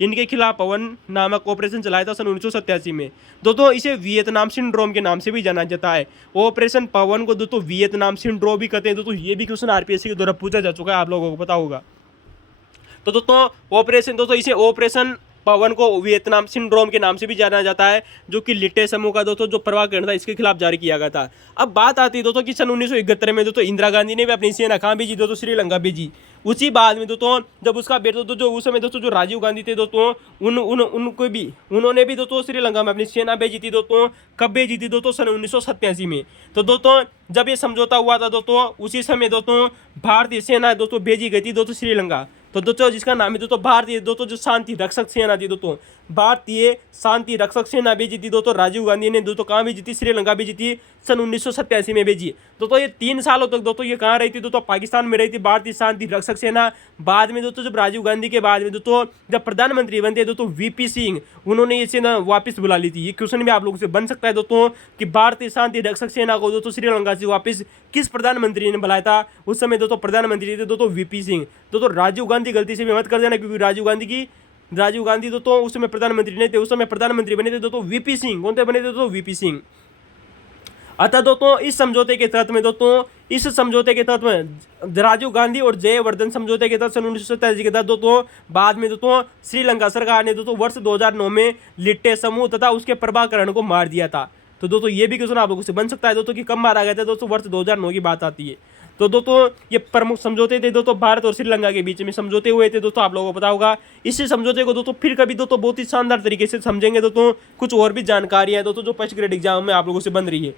इनके खिलाफ पवन नामक ऑपरेशन चलाया था सन 1987 में। दोस्तों इसे वियतनाम सिंड्रोम के नाम से भी जाना जाता है। ऑपरेशन पवन को दोस्तों वियतनाम सिंड्रोम भी कहते हैं दोस्तों। ये भी क्वेश्चन आरपीएससी के द्वारा पूछा जा चुका है, आप लोगों को पता होगा। तो दोस्तों इसे ऑपरेशन पवन को वियतनाम सिंड्रोम के नाम से भी जाना जाता है, जो कि लिट्टे समूह का दोस्तों जो प्रभाकरण था इसके खिलाफ जारी किया गया था। अब बात आती है दोस्तों कि सन 1971 में दोस्तों इंदिरा गांधी ने भी अपनी सेना कहाँ भेजी दोस्तों? श्रीलंका भेजी। उसी बाद में दोस्तों जब उसका बेटा दोस्तों जो उस समय दोस्तों जो राजीव गांधी थे दोस्तों उन्होंने भी दोस्तों श्रीलंका में अपनी सेना भेजी थी दोस्तों। कब भेजी थी दोस्तों? सन 1987 में। तो दोस्तों जब ये समझौता हुआ था दोस्तों उसी समय दोस्तों भारतीय सेना दोस्तों भेजी गई थी दोस्तों श्रीलंका। तो दोस्तों जिसका नाम है दोस्तों भारतीय दोस्तों जो शांति रक्षक सेना थी दोस्तों, भारतीय शांति रक्षक सेना भेजी थी दोस्तों राजीव गांधी ने। दोस्तों कहाँ भेजी थी? श्रीलंका भेजी थी, सन 1987 में भेजी। दोस्तों ये 3 सालों तक दोस्तों ये कहाँ रही थी दोस्तों? पाकिस्तान में रही थी भारतीय शांति रक्षक सेना। बाद में दोस्तों जब राजीव गांधी के बाद में दोस्तों जब प्रधानमंत्री बनते दोस्तों वीपी सिंह, उन्होंने ये सेना वापस बुला ली थी। ये क्वेश्चन भी आप लोगों से बन सकता है दोस्तों कि भारतीय शांति रक्षक सेना को दोस्तों श्रीलंका से वापस किस प्रधानमंत्री ने बुलाया था? उस समय दोस्तों प्रधानमंत्री थे दोस्तों वीपी सिंह। दोस्तों राजीव गांधी गलती से भी मत कर देना, क्योंकि राजीव गांधी दोस्तों उस समय प्रधानमंत्री नहीं थे, उस समय प्रधानमंत्री बने थे दोस्तों वीपी सिंह। कौन थे बने थे दोस्तों? वीपी सिंह। अतः दोस्तों इस समझौते के तहत में राजीव गांधी और जयवर्धन समझौते के तहत सन 1987 के तहत दोस्तों बाद में दोस्तों श्रीलंका सरकार ने दोस्तों वर्ष 2009 में लिट्टे समूह तथा उसके प्रभाकरण को मार दिया था। तो दोस्तों ये भी क्वेश्चन आप लोगों से बन सकता है दोस्तों कि कब मारा गया था दोस्तों? वर्ष 2009 की बात आती है। तो दोस्तों ये प्रमुख समझौते थे दोस्तों भारत और श्रीलंका के बीच में समझौते हुए थे दोस्तों, आप लोगों को पता होगा। इसी समझौते को दोस्तों फिर कभी दोस्तों बहुत ही शानदार तरीके से समझेंगे दोस्तों। कुछ और भी जानकारियां दोस्तों जो फर्स्ट ग्रेड एग्जाम में आप लोगों से बन रही है।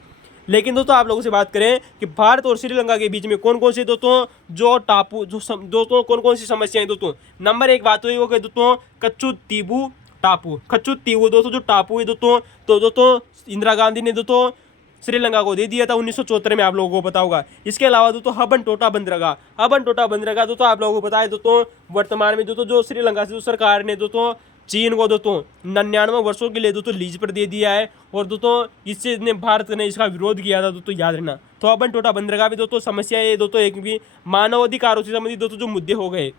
लेकिन दोस्तों आप लोगों से बात करें कि भारत और श्रीलंका के बीच में कौन कौन से दोस्तों जो टापू दोस्तों कौन कौन सी समस्याएं दोस्तों? नंबर 1 बात हुई वो कि दोस्तों कच्चुतीबू टापू दोस्तों जो टापू है दोस्तों, तो दोस्तों इंदिरा गांधी ने दोस्तों श्रीलंका को दे दिया था 1974 में, आप लोगों को पता होगा। इसके अलावा दोस्तों हबन टोटा बंदरगाह दोस्तों आप लोगों को पता है दोस्तों वर्तमान में दोस्तों जो श्रीलंका से सरकार ने दोस्तों चीन को दोस्तों 99 वर्षों के लिए दोस्तों लीज पर दे दिया है, और दोस्तों इससे भारत ने इसका विरोध किया था दोस्तों, याद रखना। तो हबन टोटा बंदरगाह भी दोस्तों समस्या है दोस्तों, एक भी मानव अधिकारों से संबंधित दोस्तों जो मुद्दे हो गए।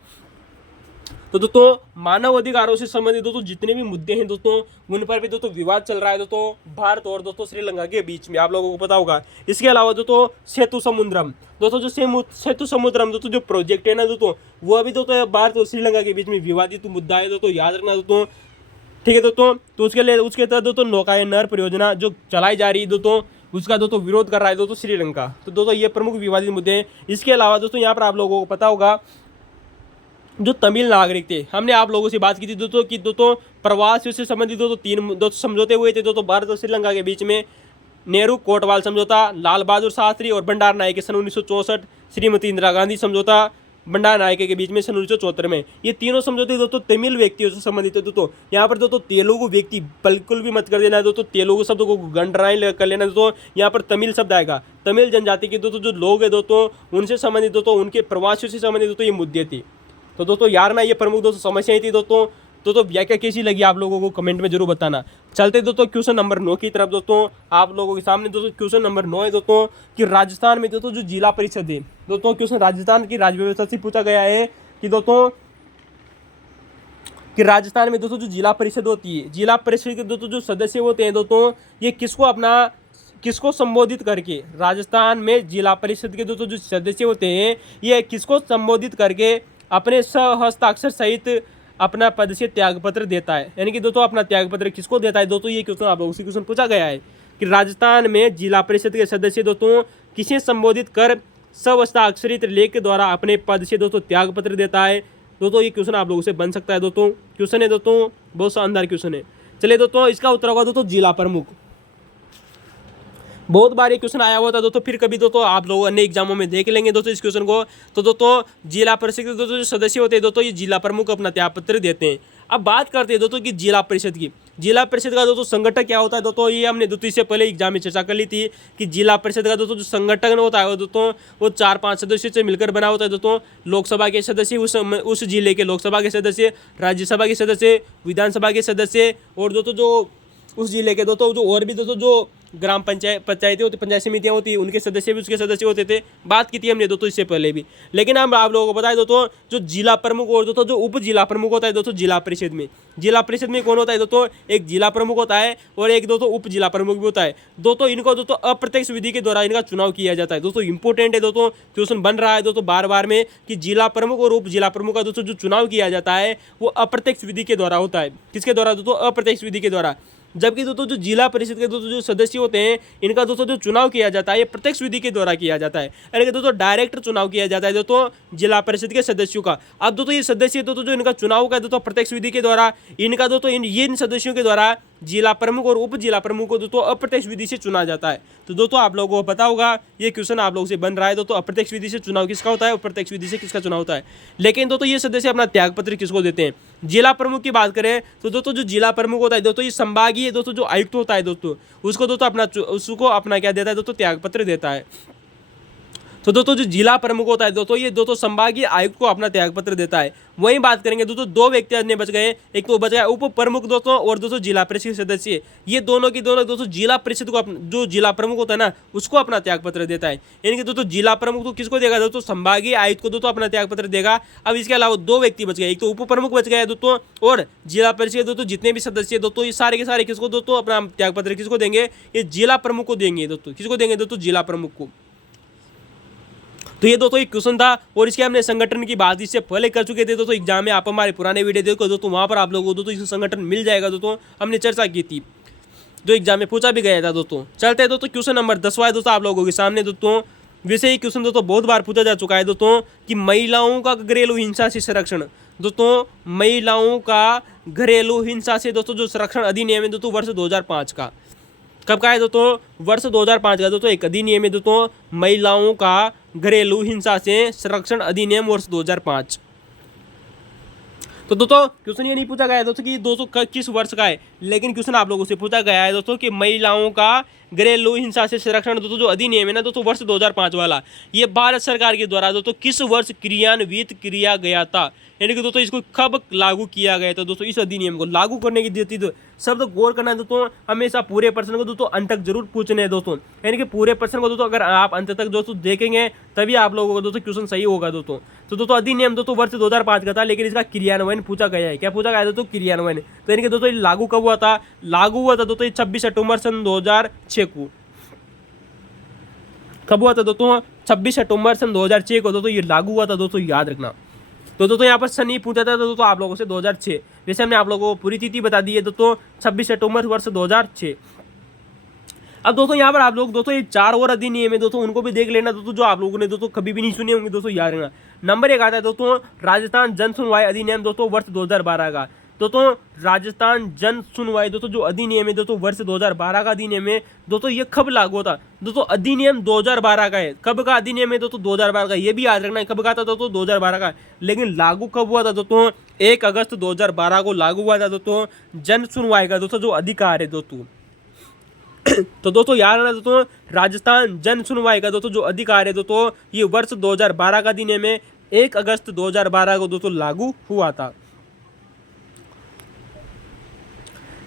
तो दोस्तों मानव अधिकारों से संबंधित दोस्तों जितने भी मुद्दे हैं दोस्तों उन पर भी दोस्तों विवाद चल रहा है दोस्तों भारत और दोस्तों श्रीलंका के बीच में, आप लोगों को पता होगा। इसके अलावा दोस्तों सेतु समुद्रम दोस्तों जो प्रोजेक्ट है ना दोस्तों, वो अभी दोस्तों भारत और श्रीलंका के बीच में विवादित मुद्दा है दोस्तों, याद रखना दोस्तों, ठीक है दोस्तों। तो उसके तहत दोस्तों नौकायन परियोजना जो चलाई जा रही है दोस्तों, उसका दोस्तों विरोध कर रहा है दोस्तों श्रीलंका। तो दोस्तों ये प्रमुख विवादित मुद्दे हैं। इसके अलावा दोस्तों यहाँ पर आप लोगों को पता होगा जो तमिल नागरिक थे, हमने आप लोगों से बात की थी दोस्तों कि दोस्तों प्रवासियों से संबंधित दोस्तों 3 समझौते हुए थे दोस्तों भारत और श्रीलंका के बीच में। नेहरू कोटवाल समझौता, लाल बहादुर शास्त्री और भंडार नायके सन 1964, श्रीमती इंदिरा गांधी समझौता भंडार नायके के बीच में सन 1974 में। ये तीनों समझौते दोस्तों तमिल व्यक्तियों से संबंधित है दोस्तों। यहाँ पर दोस्तों तेलुगु व्यक्ति बिल्कुल भी मत कर देना है दोस्तों, तेलुगु शब्द को गंडराई कर लेना दोस्तों। यहाँ पर तमिल शब्द आएगा, तमिल जनजाति के दोस्तों जो लोग हैं दोस्तों उनसे संबंधित दोस्तों, उनके प्रवासियों से संबंधित दोस्तों ये मुद्दे थी। तो दोस्तों यार ना ये प्रमुख दोस्तों समस्याएं थी दोस्तों। तो व्याख्या कैसी लगी आप लोगों को कमेंट में जरूर बताना। चलते दोस्तों क्वेश्चन नंबर 9 की तरफ दोस्तों। आप लोगों के सामने दोस्तों क्वेश्चन नंबर 9 है दोस्तों कि राजस्थान में दोस्तों जो जिला परिषद है दोस्तों, क्वेश्चन राजस्थान की राज्य व्यवस्था से पूछा गया है कि दोस्तों कि राजस्थान में दोस्तों जो जिला परिषद होती है, जिला परिषद के दोस्तों जो सदस्य होते हैं दोस्तों, ये किसको संबोधित करके, राजस्थान में जिला परिषद के दोस्तों जो सदस्य होते हैं ये किसको संबोधित करके अपने सहस्ताक्षर सहित अपना पद से त्यागपत्र देता है। यानी कि दोस्तों अपना त्यागपत्र किसको देता है दोस्तों, ये क्वेश्चन आप लोगों से क्वेश्चन पूछा गया है कि राजस्थान में जिला परिषद के सदस्य दोस्तों किसे संबोधित कर सहस्ताक्षरित लेख के द्वारा अपने पद से दोस्तों त्यागपत्र देता है। दोस्तों ये क्वेश्चन आप लोगों से बन सकता है दोस्तों, क्वेश्चन है दोस्तों, बहुत शानदार क्वेश्चन है। चलिए दोस्तों इसका उत्तर होगा दोस्तों जिला प्रमुख। बहुत बार ये क्वेश्चन आया हुआ था दोस्तों, फिर कभी दोस्तों आप लोग अन्य एग्जामों में देख लेंगे दोस्तों इस क्वेश्चन को। तो दोस्तों जिला परिषद के दोस्तों जो सदस्य होते हैं दोस्तों ये जिला प्रमुख अपना त्यागपत्र देते हैं। अब बात करते हैं दोस्तों कि जिला परिषद की, जिला परिषद का दोस्तों संगठन क्या होता है दोस्तों, ये हमने दोस्तों इससे पहले एग्जाम में चर्चा कर ली थी कि जिला परिषद का दोस्तों जो संगठन होता है दोस्तों वो 4-5 सदस्यों से मिलकर बना होता है दोस्तों। लोकसभा के सदस्य, उस जिले के लोकसभा के सदस्य, राज्यसभा के सदस्य, विधानसभा के सदस्य और दोस्तों जो उस जिले के दोस्तों जो और भी दोस्तों जो ग्राम पंचायतें होती, पंचायत समितियाँ होती, उनके सदस्य भी उसके सदस्य होते थे। बात की थी हमने दोस्तों इससे पहले भी। लेकिन हम आप लोगों को बताएं दोस्तों जो जिला प्रमुख और दोस्तों जो उप जिला प्रमुख होता है दोस्तों जिला परिषद में, जिला परिषद में कौन होता है दोस्तों, एक जिला प्रमुख होता है और एक दोस्तों उप जिला प्रमुख भी होता है दोस्तों। इनको दोस्तों अप्रत्यक्ष विधि के द्वारा इनका चुनाव किया जाता है दोस्तों। इंपॉर्टेंट है दोस्तों, क्वेश्चन बन रहा है दोस्तों बार बार में कि जिला प्रमुख और उप जिला प्रमुख का दोस्तों जो चुनाव किया जाता है वो अप्रत्यक्ष विधि के द्वारा होता है। किसके द्वारा दोस्तों, अप्रत्यक्ष विधि के द्वारा। जबकि दोस्तों जो जिला परिषद के दोस्तों जो सदस्य होते हैं इनका दोस्तों जो चुनाव किया जाता है ये प्रत्यक्ष विधि के द्वारा किया जाता है, यानी कि दोस्तों डायरेक्ट चुनाव किया जाता है दोस्तों जिला परिषद के सदस्यों का। अब दोस्तों ये सदस्य दोस्तों जो इनका चुनाव का दोस्तों प्रत्यक्ष विधि के द्वारा, इनका दोस्तों इन सदस्यों के द्वारा जिला प्रमुख और उप जिला प्रमुख को दोस्तों अप्रत्यक्ष विधि से चुना जाता है। तो दोस्तों आप लोगों को पता होगा ये क्वेश्चन आप लोगों से बन रहा है दोस्तों, अप्रत्यक्ष विधि से चुनाव किसका होता है, अप्रत्यक्ष विधि से किसका चुनाव होता है। लेकिन दोस्तों ये सदस्य अपना त्यागपत्र किसको देते हैं। जिला प्रमुख की बात करें तो दोस्तों जो जिला प्रमुख होता है दोस्तों ये संभागीय दोस्तों जो आयुक्त होता है दोस्तों उसको दोस्तों अपना क्या देता है दोस्तों, त्यागपत्र देता है। तो दोस्तों जो जिला प्रमुख होता है दोस्तों ये दोस्तों संभागीय आयुक्त को अपना त्यागपत्र देता है। वहीं बात करेंगे दोस्तों दो व्यक्ति अन्य बच गए, एक तो बच गया उप प्रमुख दोस्तों और दोस्तों जिला परिषद सदस्य। ये दोनों की दोनों दोस्तों जिला परिषद को जो जिला प्रमुख होता है ना उसको अपना त्यागपत्र देता है। यानी कि दोस्तों जिला प्रमुख तो किसको देगा दोस्तों, संभागीय आयुक्त को दोस्तों अपना त्यागपत्र देगा। अब इसके अलावा दो व्यक्ति बच गए, एक तो उप प्रमुख बच गया दोस्तों और जिला परिषद दोस्तों जितने भी सदस्य दोस्तों ये सारे के सारे किसको दोस्तों अपना त्यागपत्र किसको देंगे, ये जिला प्रमुख को देंगे दोस्तों। किसको देंगे दोस्तों, जिला प्रमुख को। तो ये दोस्तों एक क्वेश्चन था और इसके हमने संगठन की बात इससे पहले कर चुके थे दोस्तों एग्जाम में। आप हमारे पुराने वीडियो देखो दोस्तों, वहाँ पर आप लोगों को दोस्तों इसका संगठन मिल जाएगा दोस्तों, हमने चर्चा की थी जो एग्जाम में पूछा भी गया था दोस्तों। चलते हैं दोस्तों क्वेश्चन नंबर 10वां है दोस्तों आप लोगों के सामने दोस्तों। वैसे ही क्वेश्चन दोस्तों बहुत बार पूछा जा चुका है दोस्तों कि महिलाओं का घरेलू हिंसा से संरक्षण। दोस्तों महिलाओं का घरेलू हिंसा से दोस्तों जो संरक्षण अधिनियम है दोस्तों वर्ष 2005 का, कब का है दोस्तों, वर्ष 2005 का दोस्तों एक अधिनियम है दोस्तों महिलाओं का घरेलू हिंसा से संरक्षण अधिनियम वर्ष 2005। तो दोस्तों क्वेश्चन ये नहीं पूछा गया है दोस्तों कि दोस्तों किस वर्ष का है, लेकिन क्वेश्चन आप लोगों से पूछा गया है दोस्तों कि महिलाओं का घरेलू हिंसा से संरक्षण दोस्तों जो अधिनियम है ना दोस्तों वर्ष 2005 वाला, ये भारत सरकार के द्वारा दोस्तों किस वर्ष क्रियान्वित किया गया था। यानी कि दोस्तों इसको कब लागू किया गया था दोस्तों। इस अधिनियम को लागू करने की देती तो शब्द गौर करना है दोस्तों, हमेशा पूरे प्रश्न को दोस्तों अंत तक जरूर पूछने हैं दोस्तों। यानी कि पूरे प्रश्न को दोस्तों अगर आप अंत तक दोस्तों देखेंगे तभी आप लोगों को दोस्तों क्वेश्चन सही होगा दोस्तों। तो दोस्तों अधिनियम दोस्तों वर्ष 2005 का था, लेकिन इसका क्रियान्वयन पूछा गया है। क्या पूछा गया दोस्तों, क्रियान्वयन। तो यानी कि दोस्तों ये लागू कब हुआ था, लागू हुआ था दोस्तों 26 अक्टूबर सन 2006 को। कब हुआ था दोस्तों, 26 अक्टूबर सन 2006 को दोस्तों ये लागू हुआ था दोस्तों, याद रखना। तो दोस्तों यहाँ पर सन ही पूछा था दोस्तों आप लोगों से 2006। वैसे हमने आप लोगों को पूरी तिथि बता दी है दोस्तों 26 अक्टूबर वर्ष 2006। अब दोस्तों यहाँ पर आप लोग दोस्तों ये 4 और अधिनियम है दोस्तों उनको भी देख लेना दोस्तों, जो आप लोगों ने दोस्तों कभी भी नहीं सुने होंगे दोस्तों, याद रखना। नंबर 1 आता है दोस्तों राजस्थान जन सुनवाई अधिनियम दोस्तों वर्ष 2012 का। दोस्तों राजस्थान जन सुनवाई दोस्तों जो अधिनियम है दोस्तों वर्ष 2012 का अधिनियम है दोस्तों, ये कब लागू होता दोस्तों? अधिनियम 2012 का है। कब का अधिनियम है दोस्तों? 2012 का। ये भी याद रखना है कब का था दोस्तों? 2012 का। लेकिन लागू कब हुआ था दोस्तों? 1 अगस्त 2012 को लागू हुआ था दोस्तों जन सुनवाई का दोस्तों जो अधिकार है दोस्तों। तो दोस्तों याद रखना दोस्तों, राजस्थान जन सुनवाई का दोस्तों जो अधिकार है दोस्तों, ये वर्ष 2012 का अधिनियम है 1 अगस्त 2012 को दोस्तों लागू हुआ था।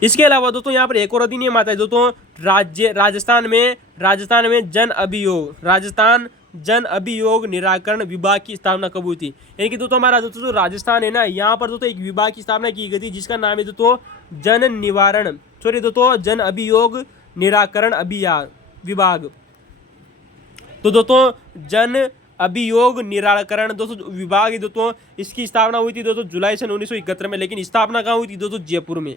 इसके अलावा दोस्तों यहाँ पर एक और अधिनियम आता है दोस्तों, राजस्थान में राजस्थान जन अभियोग निराकरण विभाग की स्थापना कब हुई थी? यानी कि दोस्तों हमारा दोस्तों जो राजस्थान है ना, यहाँ पर दोस्तों एक विभाग की स्थापना की गई थी जिसका नाम है दोस्तों जन अभियोग निराकरण विभाग। तो दोस्तों जन अभियोग निराकरण दोस्तों विभाग है दोस्तों, इसकी स्थापना हुई थी दोस्तों जुलाई सन 1971 में। लेकिन स्थापना कहाँ हुई थी दोस्तों? जयपुर में।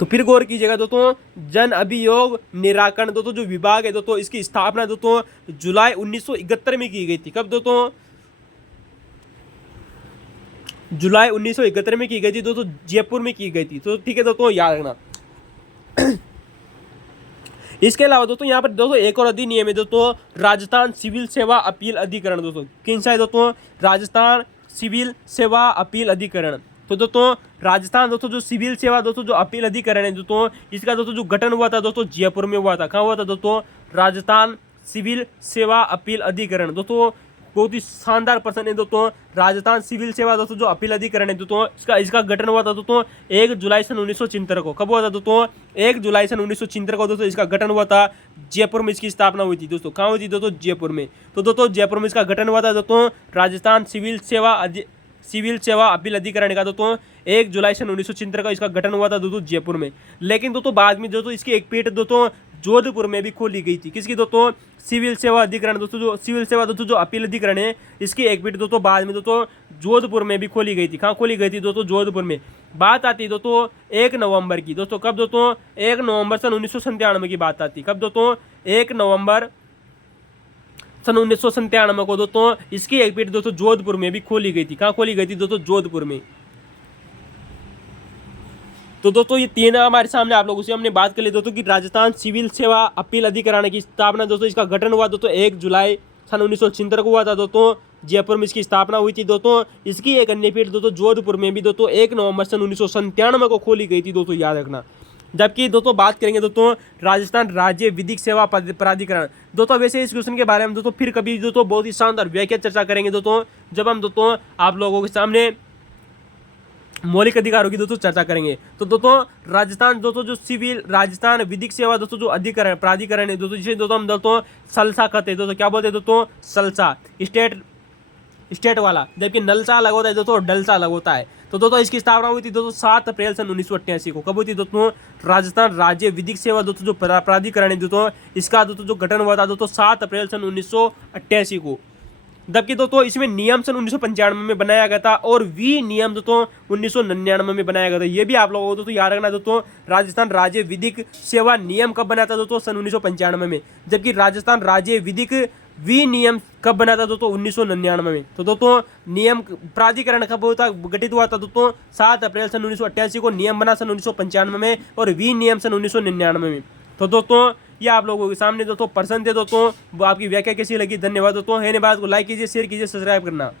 तो फिर गौर कीजिएगा दोस्तों, जन अभियोग निराकरण दोस्तों जो विभाग है दोस्तों, इसकी स्थापना दोस्तों जुलाई 1971 में की गई थी। कब दोस्तों? जुलाई 1971 में की गई थी दोस्तों, जयपुर में की गई थी। तो ठीक है दोस्तों, याद रखना। इसके अलावा दोस्तों यहाँ पर दोस्तों एक और अधिनियम है दोस्तों, राजस्थान सिविल सेवा अपील अधिकरण दोस्तों। किन सा है दोस्तों? राजस्थान सिविल सेवा अपील अधिकरण। तो दोस्तों राजस्थान दोस्तों जो सिविल सेवा दोस्तों जो अपील अधिकरण है दोस्तों, इसका दोस्तों जो गठन हुआ था दोस्तों जयपुर में हुआ था। कहाँ हुआ था दोस्तों? राजस्थान सिविल सेवा अपील अधिकरण। दोस्तों बहुत ही शानदार प्रश्न है दोस्तों, राजस्थान सिविल सेवा दोस्तों जो अपील अधिकरण है दोस्तों, इसका गठन हुआ था दोस्तों 1 जुलाई सन 1976 को। कब हुआ था दोस्तों? 1 जुलाई सन 1976 को दोस्तों इसका गठन हुआ था। जयपुर में इसकी स्थापना हुई थी दोस्तों। कहाँ हुई थी दोस्तों? जयपुर में। तो दोस्तों जयपुर में इसका गठन हुआ था दोस्तों, राजस्थान सिविल सेवा अपील अधिकरण का दोस्तों 1 जुलाई सन 1976 का इसका गठन हुआ था दोस्तों जयपुर में। लेकिन दोस्तों बाद में दोस्तों इसकी एक पीठ दोस्तों जोधपुर में भी खोली गई थी। किसकी दोस्तों? सिविल सेवा अधिकरण दोस्तों जो सिविल सेवा दोस्तों जो अपील अधिकरण है, इसकी एक पीठ दोस्तों बाद में दोस्तों जोधपुर में भी खोली गई थी। कहाँ खोली गई थी दोस्तों? जोधपुर में। बात आती है दोस्तों 1 नवंबर की दोस्तों। कब दोस्तों? 1 नवंबर सन 1997 की बात आती है। कब दोस्तों? 1 नवंबर सन 1997 को दोस्तों इसकी एक पीठ दोस्तों जोधपुर में भी खोली गई थी। कहाँ खोली गई थी दोस्तों? जोधपुर में। तो दोस्तों ये 3 हमारे सामने आप लोगों से हमने बात कर ली दोस्तों कि राजस्थान सिविल सेवा अपील अधिकरण की स्थापना दोस्तों, इसका गठन हुआ दोस्तों 1 जुलाई सन 1976 को हुआ था दोस्तों, जयपुर में इसकी स्थापना हुई थी दोस्तों। इसकी एक अन्य पीठ दोस्तों जोधपुर में भी दोस्तों 1 नवंबर सन 1997 को खोली गई थी दोस्तों, याद रखना। जबकि दोस्तों बात करेंगे दोस्तों राजस्थान राज्य विधिक सेवा प्राधिकरण दोस्तों, वैसे इस क्वेश्चन के बारे में दोस्तों फिर कभी दोस्तों बहुत ही शानदार व्याख्या चर्चा करेंगे दोस्तों, जब हम दोस्तों आप लोगों के सामने मौलिक अधिकारों की दोस्तों चर्चा करेंगे। तो दोस्तों राजस्थान दोस्तों जो राजस्थान विधिक सेवा दोस्तों जो अधिकरण प्राधिकरण है दोस्तों, जिसे दोस्तों हम दोस्तों सलसा कहते हैं दोस्तों। क्या बोलते हैं दोस्तों? सलसा, स्टेट वाला। जबकि नलसा अलग होता है दोस्तों, डलसा अलग होता है। तो दोस्तों इसकी स्थापना हुई थी दोस्तों 7 अप्रैल सन 1988 को। कब हुई थी दोस्तों? राजस्थान राज्य विधिक सेवा दोस्तों जो प्राधिकरण है दोस्तों, इसका दोस्तों जो गठन हुआ था दोस्तों 7 अप्रैल सन 1988 को। जबकि दोस्तों इसमें नियम सन 1995 में बनाया गया था और नियम दोस्तों 1999 में बनाया गया था। ये भी आप लोगों को दोस्तों याद रखना दोस्तों, राजस्थान राज्य विधिक सेवा नियम कब बना था दोस्तों? सन 1995 में। जबकि राजस्थान राज्य विधिक नियम कब बना था दोस्तों? 1999 में। तो दोस्तों नियम प्राधिकरण कब गठित हुआ था दोस्तों? 7 अप्रैल सन 1988 को। नियम बना सन 1995 में और नियम सन 1999 में। तो दोस्तों ये आप लोगों के सामने दोस्तों प्रश्न थे दोस्तों। आपकी व्याख्या कैसी लगी? धन्यवाद दोस्तों। है बात को लाइक कीजिए, शेयर कीजिए, सब्सक्राइब करना।